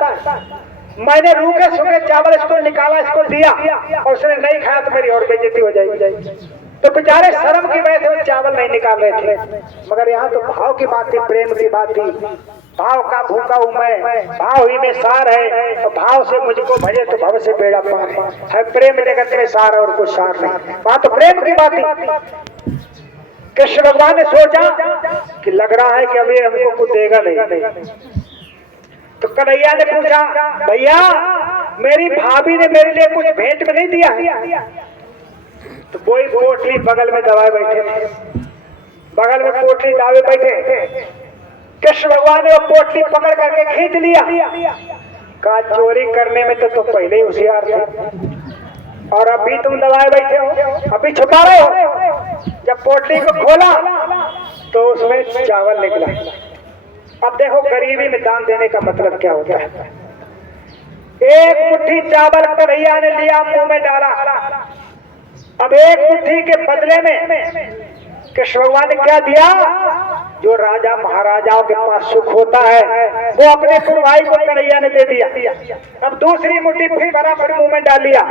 मैंने रूखे सूखे चावल इसको निकाला, इसको दिया और उसने नहीं खाया तो मेरी और बेइज्जती हो जाएगी। तो बेचारे शर्म की वजह से वो चावल नहीं निकाल रहे थे, मगर यहाँ तो भाव की बात थी, प्रेम की बात थी। भाव का भूखा हूं मैं, भाव ही में सार है, तो भाव से मुझको भजे तो भव से बेड़ा पार है। प्रेम जगत में सार और कुछ सार नहीं, वहां तो प्रेम की बात थी। कृष्ण भगवान ने सोचा कि लग रहा है कि अभी हमको कुछ देगा नहीं। तो कन्हैया ने पूछा भैया मेरी भाभी ने मेरे लिए कुछ भेंट में नहीं दिया है? तो कोई पोटली बगल में दबाए बैठे थे, बगल में पोटली दावे बैठे। कृष्ण भगवान ने वो पोटली पकड़ करके खींच लिया, कहा चोरी करने में तो पहले ही होशियार थे और अभी तुम दबाए बैठे हो, अभी छुपा रहे हो। जब पोटली को खोला तो उसमें चावल निकला। अब देखो गरीबी में दान देने का मतलब क्या होता है। एक मुट्ठी चावल कन्हैया ने लिया, मुंह में डाला। अब एक मुट्ठी के बदले में कृष्ण भगवान ने क्या दिया? जो राजा महाराजाओं के पास सुख होता है वो अपने गुरु भाई को कन्हैया ने दे दिया। अब दूसरी मुट्ठी फिर बराबर मुंह में डाल लिया।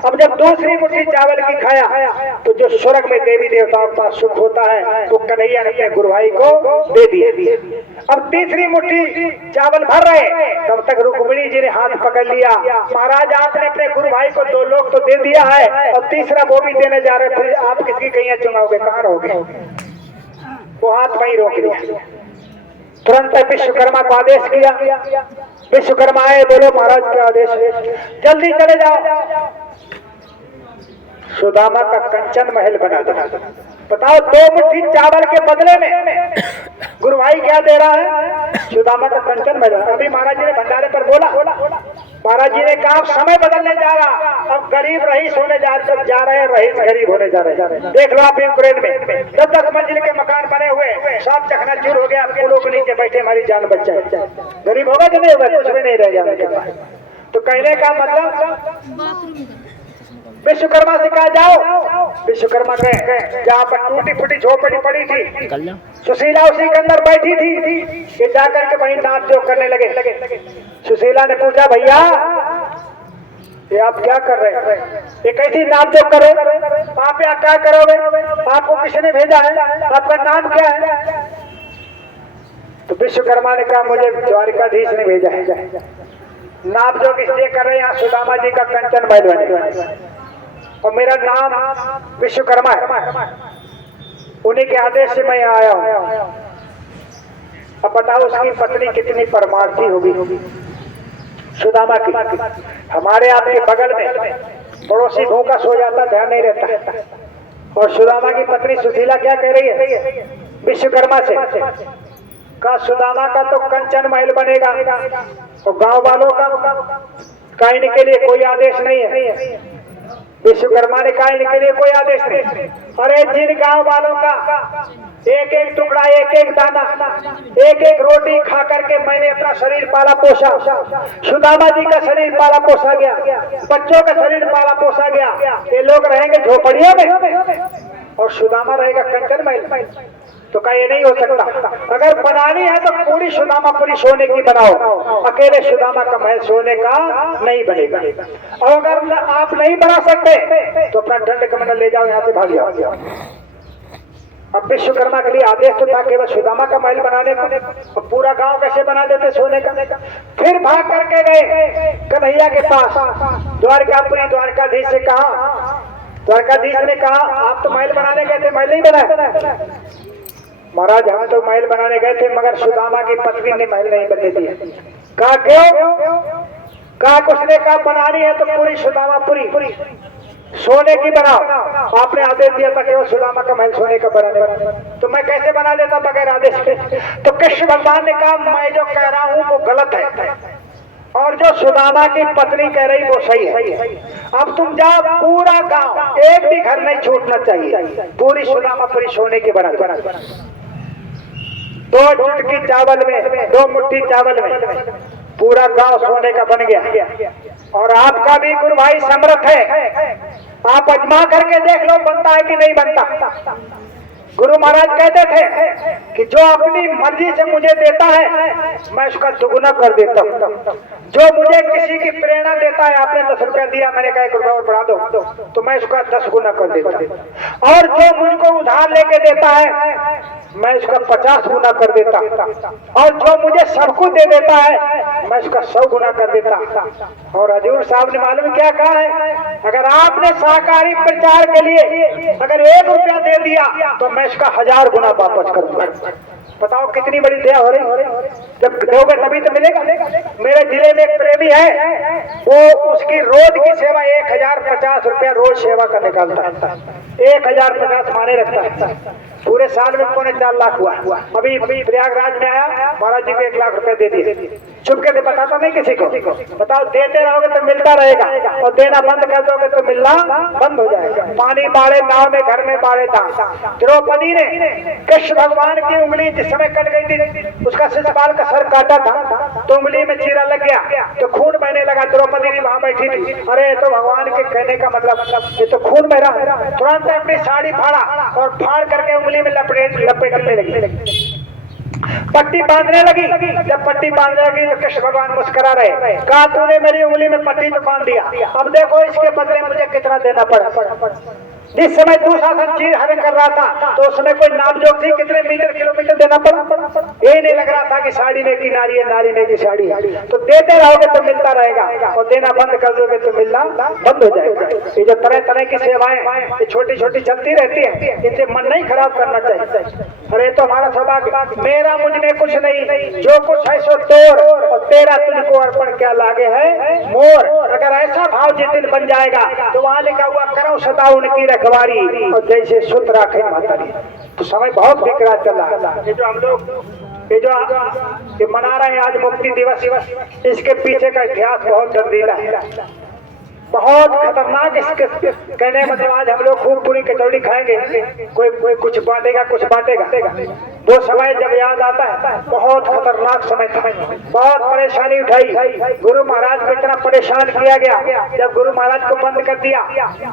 अब जब दूसरी मुट्ठी चावल की खाया तो जो स्वर्ग में देवी देवताओं के पास सुख होता है वो कन्हैया ने अपने गुरु भाई को दे दिया। अब तीसरी मुट्ठी चावल भर रहे, तब तक रुक्मिणी जी ने हाथ पकड़ लिया, महाराज आपने अपने गुरु भाई को 2 लोग तो दे दिया है और तीसरा वो भी देने जा रहे, फिर आप किसकी कैया चुनाओगे, कहाँ रहोगे? वो हाथ वहीं रोक लिया। तुरंत विश्वकर्मा को आदेश किया। विश्वकर्मा आए, बोलो महाराज के आदेश है, जल्दी चले जाओ, सुदामा का कंचन महल बना दो। बताओ, 2 मुट्ठी चावल के बदले में गुरु भाई क्या दे रहा है? सुदामा का कंचन महल। अभी महाराज जी ने भंडारे पर बोला, महाराज जी ने कहा समय बदलने जा रहा, अब गरीब रईस होने जा रहे हैं, रईस गरीब होने जा रहे हैं। देख लो आप यूक्रेन में 10-10 मंजिल के मकान बने हुए, सब चकनाचूर हो गया, पुलों के नीचे बैठे हमारी जान बच जाए। गरीब होगा कि नहीं होगा? कुछ भी नहीं रह जाएगा। तो कहने का मतलब विश्वकर्मा से कहा जाओ। विश्वकर्मा गए, जहाँ पर टूटी फूटी झोपड़ी पड़ी थी, सुशीला उसी के अंदर बैठी थी, ये जाकर के वहीं नाप जोख करने लगे। सुशीला ने पूछा, भैया ये आप क्या कर रहे हैं? ये कैसी नाप जोख करो? आप यहाँ क्या करोगे? आपको किसने भेजा है? आपका नाम क्या है? तो विश्वकर्मा ने कहा, मुझे द्वारिकाधीश ने भेजा है। नाप जोख इसलिए कर रहे हैं, यहाँ सुदामा जी का कंचन महल बने और मेरा नाम विश्वकर्मा है, उन्हीं के आदेश से मैं आया हूं। अब बताओ उसकी पत्नी कितनी परमार्थी होगी सुदामा की। हमारे आपके बगल में पड़ोसी भूखा सो जाता, ध्यान नहीं रहता, और सुदामा की पत्नी सुशीला क्या कह रही है विश्वकर्मा से? का सुदामा का तो कंचन महल बनेगा और गांव वालों का कहने के लिए कोई आदेश नहीं है। विश्वकर्मा ने कहा इनके लिए कोई आदेश नहीं। अरे जिन गांव वालों का एक एक टुकड़ा, एक एक दाना, एक एक रोटी खा करके मैंने अपना शरीर पाला पोसा, सुदामा जी का शरीर पाला पोसा गया, बच्चों का शरीर पाला पोसा गया, ये लोग रहेंगे झोपड़ियों में और सुदामा रहेगा कंचन महल। तो कहा ये नहीं हो सकता, अगर बनानी है तो पूरी सुदामापुरी सोने की बनाओ, अकेले सुदामा का महल सोने का नहीं बनेगा। और अगर आप नहीं बना सकते तो अपना दंड कमंडल ले जाओ, यहाँ से भाग जाओ। अब विश्वकर्मा के लिए आदेश तो था केवल सुदामा का महल बनाने को, पूरा गांव कैसे बना देते सोने का। फिर भाग करके गए कन्हैया के पास, द्वारकापुरी द्वारकाधीश से कहा, द्वारकाधीश ने कहा आप तो महल बनाने गए थे, महल नहीं बनाया। महाराज हम तो महल बनाने गए थे, मगर सुदामा की पत्नी ने महल नहीं बनने दिया। कहा क्यों? कहा उसने कहा बनानी है तो पूरी सुदामापुरी सोने की बनाओ। आपने आदेश दिया था केवल सुदामा का महल सोने का बनाने, तो मैं कैसे बना देता बगैर आदेश के? तो कृष्ण भगवान ने कहा मैं जो कह रहा हूँ वो गलत है और जो सुदामा की पत्नी कह रही वो सही है। अब तुम जाओ, पूरा गांव एक भी घर नहीं छूटना चाहिए, पूरी सुदामापुरी सोने की बना। 2 चुटकी चावल में, 2 मुट्ठी चावल में पूरा गांव सोने का बन गया। और आपका भी गुरु भाई समर्थ है, आप अजमा करके देख लो बनता है कि नहीं बनता। गुरु महाराज कहते थे कि जो अपनी मर्जी से मुझे देता है मैं उसका दुगुना कर देता हूँ। जो मुझे किसी की प्रेरणा देता है, आपने 10 रुपया दिया, मैंने कहा 1 रुपया और बढ़ा दो, तो मैं उसका 10 गुना कर देता हूँ। और जो मुझको उधार लेके देता है मैं उसका 50 गुना कर देता, और जो मुझे सब कुछ दे देता है मैं उसका 100 गुना कर देता। और हजूर साहब ने मालूम क्या कहा है? अगर आपने सहकारी प्रचार के लिए अगर 1 रुपया दे दिया तो मैं इसका 1000 गुना वापस करूंगा। बताओ कितनी बड़ी दया हो रही। जब दोगे तभी तो मिलेगा। मेरे जिले में एक प्रेमी है, वो उसकी रोज की सेवा 1050 रुपया रोज सेवा का निकालता है, 1050 माने रखता है। पूरे साल में 4.25 लाख हुआ। अभी प्रयागराज में आया, महाराज जी को 1 लाख रुपए दे दिए। चुपके से बताता नहीं किसी को। बताओ देते रहोगे तो मिलता रहेगा, और देना बंद कर दोगे तो मिलना बंद हो जाएगा। पानी बाढ़े नाव में, घर में बाढ़े था। द्रौपदी ने कृष्ण भगवान की उंगली जिस समय कट गई थी, उसका शिशुपाल का सर काटा था तो उंगली में चीरा लग गया तो खून बहने लगा। द्रौपदी भी वहां बैठी थी। अरे तो भगवान के कहने का मतलब ये तो खून बह रहा है। तुरंत अपनी साड़ी फाड़ा और फाड़ करके उंगली में लपेटने लगी, पट्टी बांधने लगी। जब पट्टी बांधने लगी तो कृष्ण भगवान मुस्कुरा रहे, कहा तूने मेरी उंगली में पट्टी तो बांध दिया, अब देखो इसके बदले मुझे कितना देना पड़ा। जिस समय दूसरा चीज हरण कर रहा था तो उस समय कोई नापजोक थी कितने मीटर किलोमीटर देना पड़ा। ये नहीं लग रहा था कि साड़ी में की नारी है, नारी में की साड़ी है। तो देते रहोगे तो मिलता रहेगा, और देना बंद कर दोगे तो मिलना बंद हो जाएगा। ये जो तरह तरह की सेवाएं ये छोटी छोटी चलती रहती है, इनसे मन नहीं खराब करना चाहिए। अरे तो हमारा सौभाग्य, मेरा मुझ में कुछ नहीं, जो कुछ है सो तोड़, और तेरा तुझको अर्पण क्या लागे है मोर। अगर ऐसा भाव जिस दिन बन जाएगा तो वहां लिखा हुआ करो सदा उनकी रखवारी, और जैसे सुत राखे मातारी। तो समय बहुत बिगड़ा चला। ये जो हम लोग ये मना रहे हैं आज मुक्ति दिवस, इसके पीछे का इतिहास बहुत दर्दीला है, बहुत खतरनाक। इसके कहने मतलब आज हम लोग खूब पूरी कचौड़ी खाएंगे, कोई कुछ बांटेगा कुछ बांटेगा। वो समय जब याद आता है बहुत खतरनाक समय था, बहुत परेशानी उठाई। गुरु महाराज को इतना परेशान किया गया, जब गुरु महाराज को बंद कर दिया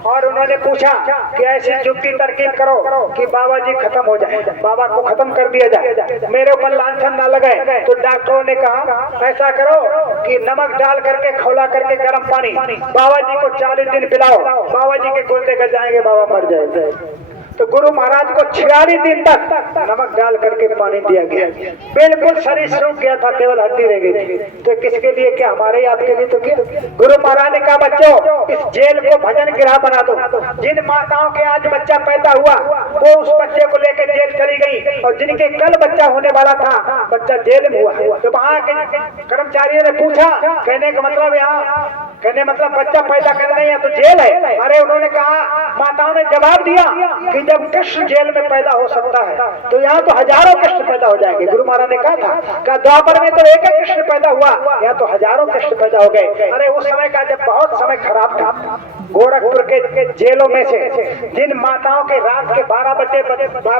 और उन्होंने पूछा कि ऐसी जुक्ति तरकीब करो कि बाबा जी खत्म हो जाए, बाबा को खत्म कर दिया जाए, मेरे ऊपर लांछन न लगे। तो डॉक्टरों ने कहा ऐसा करो कि नमक डाल करके खौला करके गर्म पानी बाबा जी को 40 दिन पिलाओ, बाबा जी के गुर्दे गल जाएंगे, बाबा मर जाएंगे। तो गुरु महाराज को 46 दिन तक नमक डाल करके पानी दिया गया, बिल्कुल शरीर सूख गया था, केवल हड्डी रह गई थी। तो किसके लिए क्या, हमारे आपके लिए तो क्या। गुरु महाराज ने कहा बच्चों इस जेल को भजन गृह बना दो। जिन माताओं के आज बच्चा पैदा हुआ वो उस बच्चे को लेकर जेल चली गई, और जिनके कल बच्चा होने वाला था बच्चा जेल में हुआ। तो वहाँ के कर्मचारियों ने पूछा, कहने का मतलब यहाँ कहने मतलब बच्चा पैदा करना है तो जेल है। अरे उन्होंने कहा, माताओं ने जवाब दिया कि जब कृष्ण जेल में पैदा हो सकता है तो यहाँ तो हजारों कृष्ण पैदा हो जाएंगे। गुरु महाराज ने कहा था द्वापर में तो एक कृष्ण पैदा हुआ, यहाँ तो हजारों कृष्ण पैदा हो गए। अरे उस समय का जब बहुत समय खराब था, गोरखपुर के जेलों में से जिन माताओं के रात के 12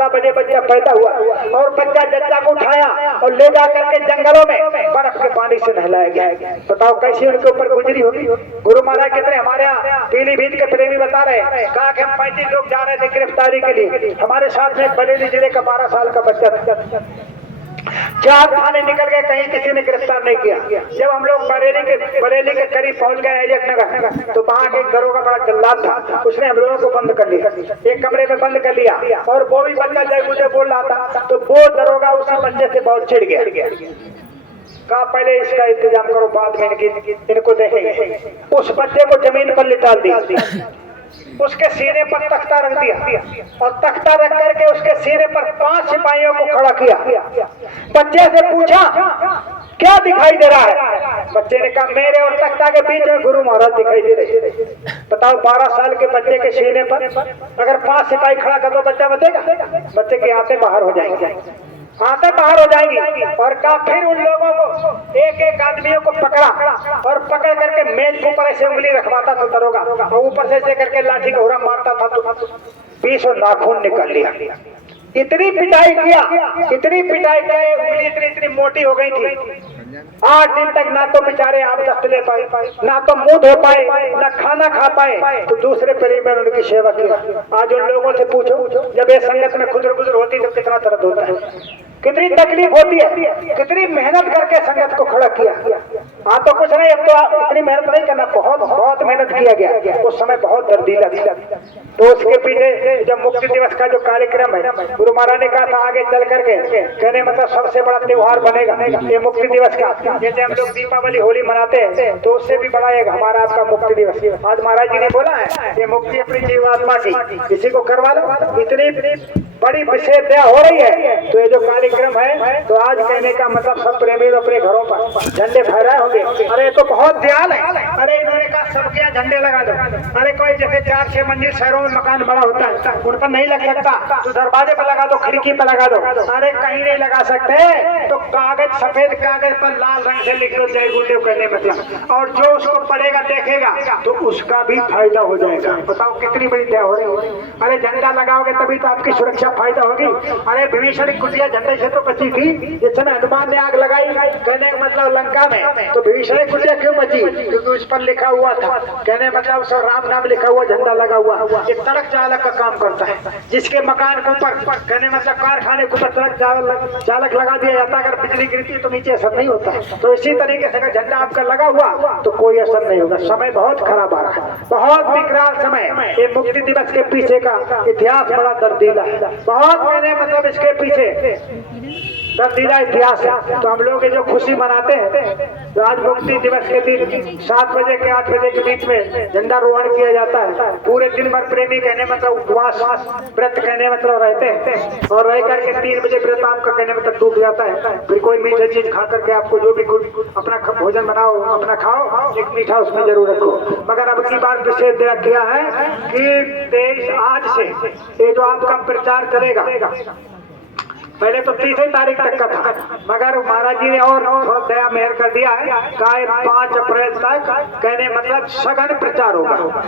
बजे बच्चा पैदा हुआ, और बच्चा जच्चा को उठाया और ले जा करके जंगलों में बर्फ के पानी से नहलाया गया। बताओ कैसी उनके ऊपर गुजरी होगी। गुरु महाराज कितने हमारे यहाँ पीलीभीत के प्रेमी बता रहे हैं, कहा कि हम 35 लोग जा रहे थे गिरफ्तारी के लिए, हमारे साथ में बरेली जिले का 12 साल का बच्चा था। 4 थाने निकल गए, कहीं किसी ने गिरफ्तार नहीं किया। जब हम लोग बरेली के करीब पहुंच गए अजय नगर, तो वहां के एक दरोगा बड़ा जल्लाद था, उसने हम लोगों को बंद कर लिया, एक कमरे में बंद कर लिया, और वो भी बच्चा जब मुझे बोल रहा था तो वो दरोगा उसी बच्चे से बहुत चिढ़ गया। कहा पहले इसका इंतजाम करो, बाद में इनको देखेंगे। उस बच्चे को जमीन पर लिटा दिया, उसके सीने पर तख्ता रख दिया, और तख्ता रख करके उसके सीने पर 5 सिपाहियों को खड़ा किया। बच्चे से पूछा क्या दिखाई दे रहा है। बच्चे ने कहा मेरे और तख्ता के बीच में गुरु महाराज दिखाई दे रहे। बताओ 12 साल के बच्चे के सीने पर अगर 5 सिपाही खड़ा कर दो बच्चा बचेगा? बच्चे की आंखें बाहर हो जाएंगी, आंखें बाहर हो जाएंगी। और कहा फिर उन लोगों को एक एक आदमियों को पकड़ा, और पकड़ करके मेज के ऊपर ऐसे उंगली रखवाता था दरोगा, और ऊपर से ऐसे करके लाठी घोड़ा मारता था तो 20 नाखून निकल लिया। इतनी पिटाई किया, इतनी पिटाई किया, उंगली इतनी मोटी हो गई थी। 8 दिन तक ना तो बेचारे आप दस्त ले पाए, ना तो मुंह धो पाए, ना खाना खा पाए। तो दूसरे प्रेमी ने उनकी सेवा की। आज उन लोगों से पूछो जब ये संगत में खुदर बुजुर्ग होती तो कितना दर्द होता है, कितनी तकलीफ होती है, कितनी मेहनत करके संगत को खड़ा किया। हाँ तो कुछ नहीं, अब तो इतनी मेहनत नहीं करना, बहुत मेहनत किया गया। उस समय बहुत दर्दीला था। तो उसके पीछे जब मुक्ति दिवस का जो कार्यक्रम है, गुरु महाराज ने कहा था आगे चल करके कहने मतलब सबसे बड़ा त्योहार बनेगा ये मुक्ति दिवस का। जैसे हम लोग दीपावली होली मनाते हैं तो उससे भी बड़ा एक हमारा आपका मुक्ति दिवस। आज महाराज जी ने बोला है ये मुक्ति अपनी जीवात्मा की, किसी को करवा लो। इतनी बड़ी विशेष दया हो रही है। तो ये जो कार्यक्रम है तो आज कहने का मतलब सब प्रेमी अपने घरों पर झंडे फहराए होंगे। अरे तो बहुत दयाल है। अरे इन्होंने कहा सबके यहाँ झंडे लगा दो। अरे कोई जैसे 4-6 मंजिल शहरों में मकान बड़ा होता है उन पर नहीं लग सकता तो दरवाजे पर लगा दो, खिड़की पर लगा दो। अरे कहीं नहीं लगा सकते तो कागज, सफेद कागज पर लाल रंग से लिख दो जय गुरुदेव कहने मतलब, और जो उसको पढ़ेगा देखेगा तो उसका भी फायदा हो जाएगा। बताओ कितनी बड़ी दया हो रही है। अरे झंडा लगाओगे तभी तो आपकी सुरक्षा फायदा होगी। अरे विभीषण की कुटिया झंडे से तो बची थी, जिस समय हनुमान ने आग लगाई, कहने का मतलब लंका में, तो विभीषण की कुटिया क्यों बची? क्योंकि उस पर लिखा हुआ था, कहने मतलब उस राम नाम लिखा हुआ, झंडा लगा हुआ। ये सड़क चालक का काम करता है, जिसके मकान के ऊपर, कहने मतलब कारखाने के ऊपर सड़क चालक लगा दिया जाता है, अगर बिजली गिरती तो नीचे असर नहीं होता। तो इसी तरीके से अगर झंडा आपका लगा हुआ तो कोई असर नहीं होगा। समय बहुत खराब आ रहा है, बहुत विकराल समय। ये मुक्ति दिवस के पीछे का इतिहास बड़ा दर्दीला है, बहुत कहने मतलब इसके पीछे दर्दीला इतिहास है। तो हम लोग जो खुशी मनाते हैं, तो आज मुक्ति दिवस के दिन 7 बजे के 8 बजे के बीच में झंडा रोहण किया जाता है। पूरे दिन भर प्रेमी कहने मतलब उपवास व्रत कहने मतलब रहते हैं, और रह करके 3 बजे व्रत आपका कहने मतलब टूट जाता है। फिर कोई मीठा चीज खा करके आपको जो भी अपना भोजन बनाओ, अपना खाओ, एक मीठा उसमें जरूर रखो। मगर अब की बात विशेष किया है कि 23 आज से ये जो आपका प्रचार चलेगा, पहले तो 30 तारीख तक का था, मगर महाराज जी ने और दया मेहर कर दिया है, 5 अप्रैल तक कहने मतलब सघन प्रचार होगा।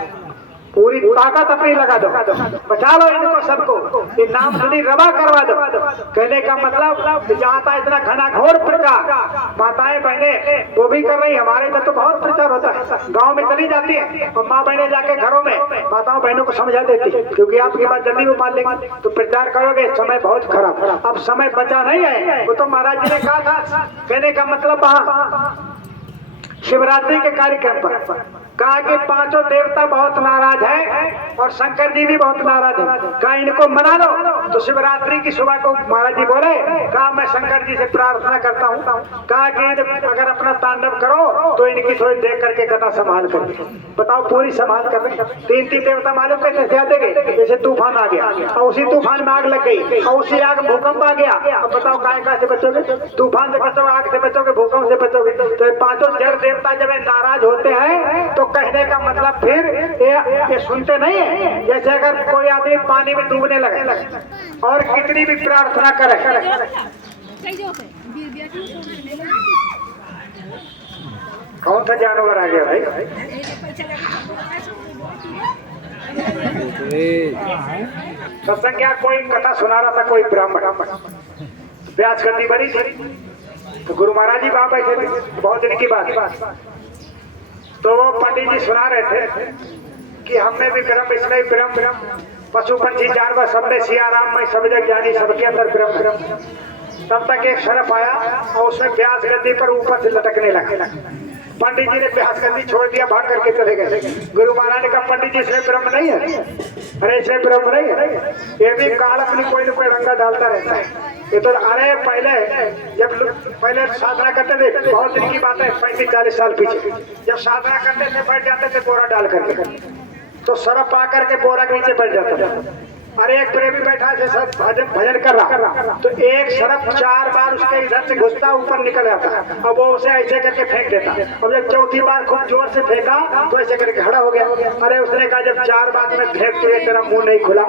पूरी ताकत अपनी लगा दो, बचा लो इनको सबको, ये नाम सुनी रवा करवा दो। कहने का मतलब जहाँ था इतना घनाघोर प्रचार, माताएं बहने वो भी कर रही, हमारे इधर तो बहुत प्रचार होता है, गांव में चली जाती है और माँ बहने जाके घरों में माताओं बहनों को समझा देती, क्योंकि आपकी बात जल्दी वो मान लेंगे। तो प्रचार करोगे, समय बहुत खराब, अब समय बचा नहीं है। वो तो महाराज जी ने कहा था, कहने का मतलब शिवरात्रि के कार्यक्रम पर कहा कि 5 देवता बहुत नाराज है और शंकर जी भी बहुत नाराज है, कहा इनको मना लो। तो शिवरात्रि की सुबह को महाराज जी बोले, कहा मैं शंकर जी से प्रार्थना करता हूँ, कहा कि अगर अपना तांडव करो तो इनकी थोड़ी देख करके करना संभाल कर। बताओ, पूरी संभाल कर 3 देवता मालूम कैसे आते गए, जैसे तूफान आ गया और उसी तूफान में आग लग गई और उसी आग भूकंप आ गया। अब बताओ कहाँ से बचोगे? तूफान से बचोगे, आग से बचोगे, भूकंप से बचोगे। तो 5 जड़ देवता जब नाराज होते हैं तो कहने का मतलब फिर ये सुनते नहीं है। जैसे अगर कोई आदमी पानी में डूबने लगे और कितनी भी प्रार्थना करे, कौन सा जानवर आ गया भाई? सत्संग क्या कोई कथा सुना रहा था, कोई ब्राह्मण व्यास गद्दी बड़ी थी, तो गुरु महाराज जी वहां बैठे थे, बहुत दिन की बात। तो वो पंडित जी सुना रहे थे कि हमने भी ब्रह्म, इसमें भी ब्रह्म, पशु पंछी जानवर सब में सिया राम में सब जग जानी, सबके अंदर ब्रह्म। तब तक एक सरफ आया और उसमें व्यास गद्दी पर ऊपर से लटकने लगा। पंडित जी ने व्यास गद्दी छोड़ दिया, भाग करके चले गए। गुरु महाराज ने कहा, पंडित जी इसमें ब्रह्म नहीं है? अरे इसमें ब्रह्म नहीं है, ये भी काल अपनी कोई न कोई रंगा डालता रहता है। ये तो अरे पहले साधना करते थे, बहुत दिन की बात है, 35-40 साल पीछे, जब साधना करते थे बैठ जाते थे बोरा डाल करके, तो सरफ पा करके बोरा के नीचे बैठ जाता था। अरे एक प्रेमी बैठा है भजन कर रहा, तो एक सरफ 4 बार उसके इधर से घुसता ऊपर निकल जाता और वो उसे ऐसे करके फेंक देता। और जब 4थी बार खूब जोर से फेंका तो ऐसे करके खड़ा हो गया। अरे उसने कहा, जब 4 बार में फेंक दिए तेरा मुंह नहीं खुला,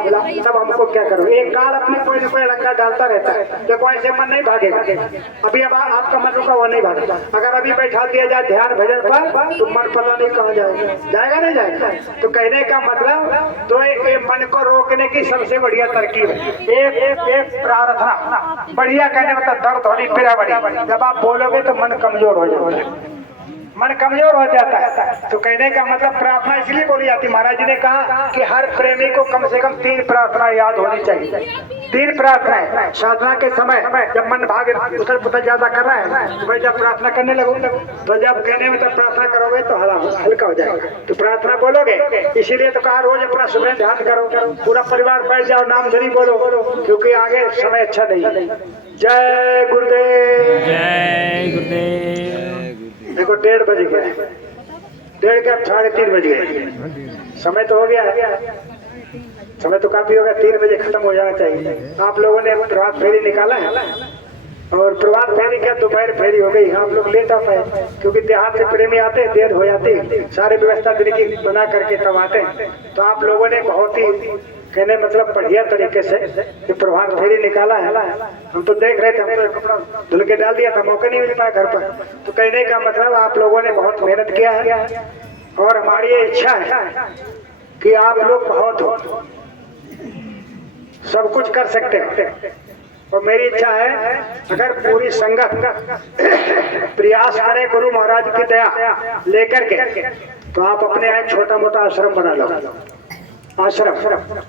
तब हमको क्या करो? एक काल अपने कोई न कोई रंगा डालता रहता है, देखो ऐसे मन नहीं भागेगा। अभी अब आपका मन रुका, वो नहीं भागेगा। अगर अभी बैठा दिया जाए ध्यान भजन पर तो मन पता नहीं कहाँ जाएगा, नहीं जाएगा। तो कहने का मतलब तो ये मन को रोकने की सबसे बढ़िया तरकीब है एक प्रार्थना। बढ़िया कहने मतलब दर्द होनी पीड़ा बड़ी, जब आप बोलोगे तो मन कमजोर हो जाएगा, मन कमजोर हो जाता है। तो कहने का मतलब प्रार्थना इसलिए बोली जाती। महाराज जी ने कहा कि हर प्रेमी को कम से कम 3 प्रार्थना याद होनी चाहिए। 3 प्रार्थना साधना के समय, जब मन भाग उथल पुथल ज्यादा कर रहा है तो भाई जब प्रार्थना करने लगो, तो जब कहने में तब प्रार्थना करोगे तो हल्का हो जाएगा। तो प्रार्थना बोलोगे, इसीलिए तो कहा रोज अपना सुबह ध्यान करो, पूरा परिवार बैठ जाओ, नाम धरी बोलो, क्योंकि आगे समय अच्छा नहीं। जय गुरुदेव, जय गुरुदेव। देखो 1:30 बज गए, 1:30 क्या 3:30 बज गए। समय तो हो गया है, समय तो काफी होगा, 3 बजे खत्म हो जाना चाहिए। आप लोगों ने प्रभात फेरी निकाला है और प्रभात फेरी क्या दोपहर फेरी हो गई। आप लोग लेट आ पाए क्योंकि देहात से प्रेमी आते हैं, देर हो जाती है, सारी व्यवस्था दिन की बना करके तब आते हैं। तो आप लोगों ने बहुत ही कहने मतलब बढ़िया तरीके से ये प्रभात फेरी निकाला है। हम तो देख रहे थे, हमने कपड़ा धुल के डाल दिया था, मौका नहीं मिल पाया घर पर। तो कहने का मतलब आप लोगों ने बहुत मेहनत किया है और हमारी ये इच्छा है कि आप लोग बहुत हो। सब कुछ कर सकते हैं। और मेरी इच्छा है अगर पूरी संगत प्रयास करे गुरु महाराज की दया लेकर के, तो आप अपने यहाँ एक छोटा मोटा आश्रम बना लो। आश्रम,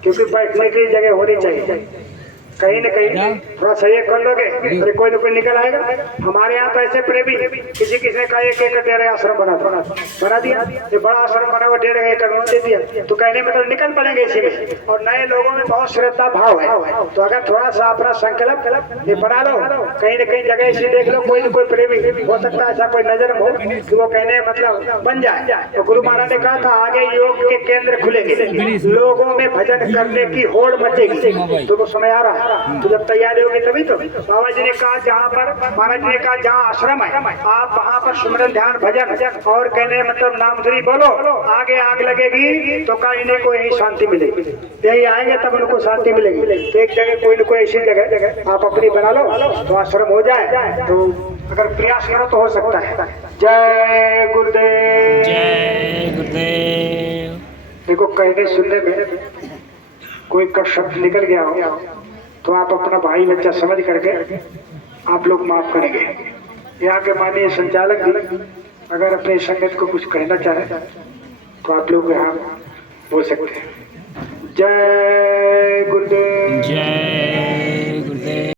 क्योंकि बैठने की जगह होनी चाहिए। कहीं न कहीं थोड़ा सा ये कर लोगे तो कोई न कोई निकल आएगा। हमारे यहाँ तो ऐसे प्रेमी किसी किसी का 1 एकड़ दे रहे आश्रम बना दिया। ये बड़ा आश्रम बना हुआ 1.5 एकड़ दे दिया, तो कहने में तो निकल पड़ेंगे इसी में। और नए लोगों में बहुत श्रद्धा भाव है, तो अगर थोड़ा सा अपना संकल्प ये बना लो, कहीं न कहीं जगह ऐसी देख लो, कोई न कोई प्रेमी हो सकता है ऐसा कोई नजर हो कि वो कहने मतलब बन जाए। तो गुरु महाराज ने कहा था आगे योग के केंद्र खुलेंगे, लोगों में भजन करने की होड़ मचेगी। तो वो समय आ रहा है, तो जब तैयारी होगी तभी तो। बाबा जी ने कहा जहाँ पर, महाराज जी ने कहा जहाँ आश्रम है आप वहाँ पर सुमिरन ध्यान भजन और कहने मतलब नामधुरी बोलो, आगे आग लगेगी तो कहीं न कोई यही शांति मिलेगी। यही आएंगे तब उनको शांति मिलेगी। एक जगह कोई न कोई ऐसी जगह आप अपनी बना लो तो आश्रम हो जाए। तो अगर प्रयास करो तो हो सकता है। जय गुरुदेव। जय गुरुदेव। देखो कहने सुनने में कोई कट शब्द निकल गया हो तो आप अपना भाई बच्चा समझ करके आप लोग माफ करेंगे। यहाँ के माननीय संचालक भी अगर अपने संगत को कुछ कहना चाहे तो आप लोग यहाँ बोल सकते हैं। जय गुरुदेव। जय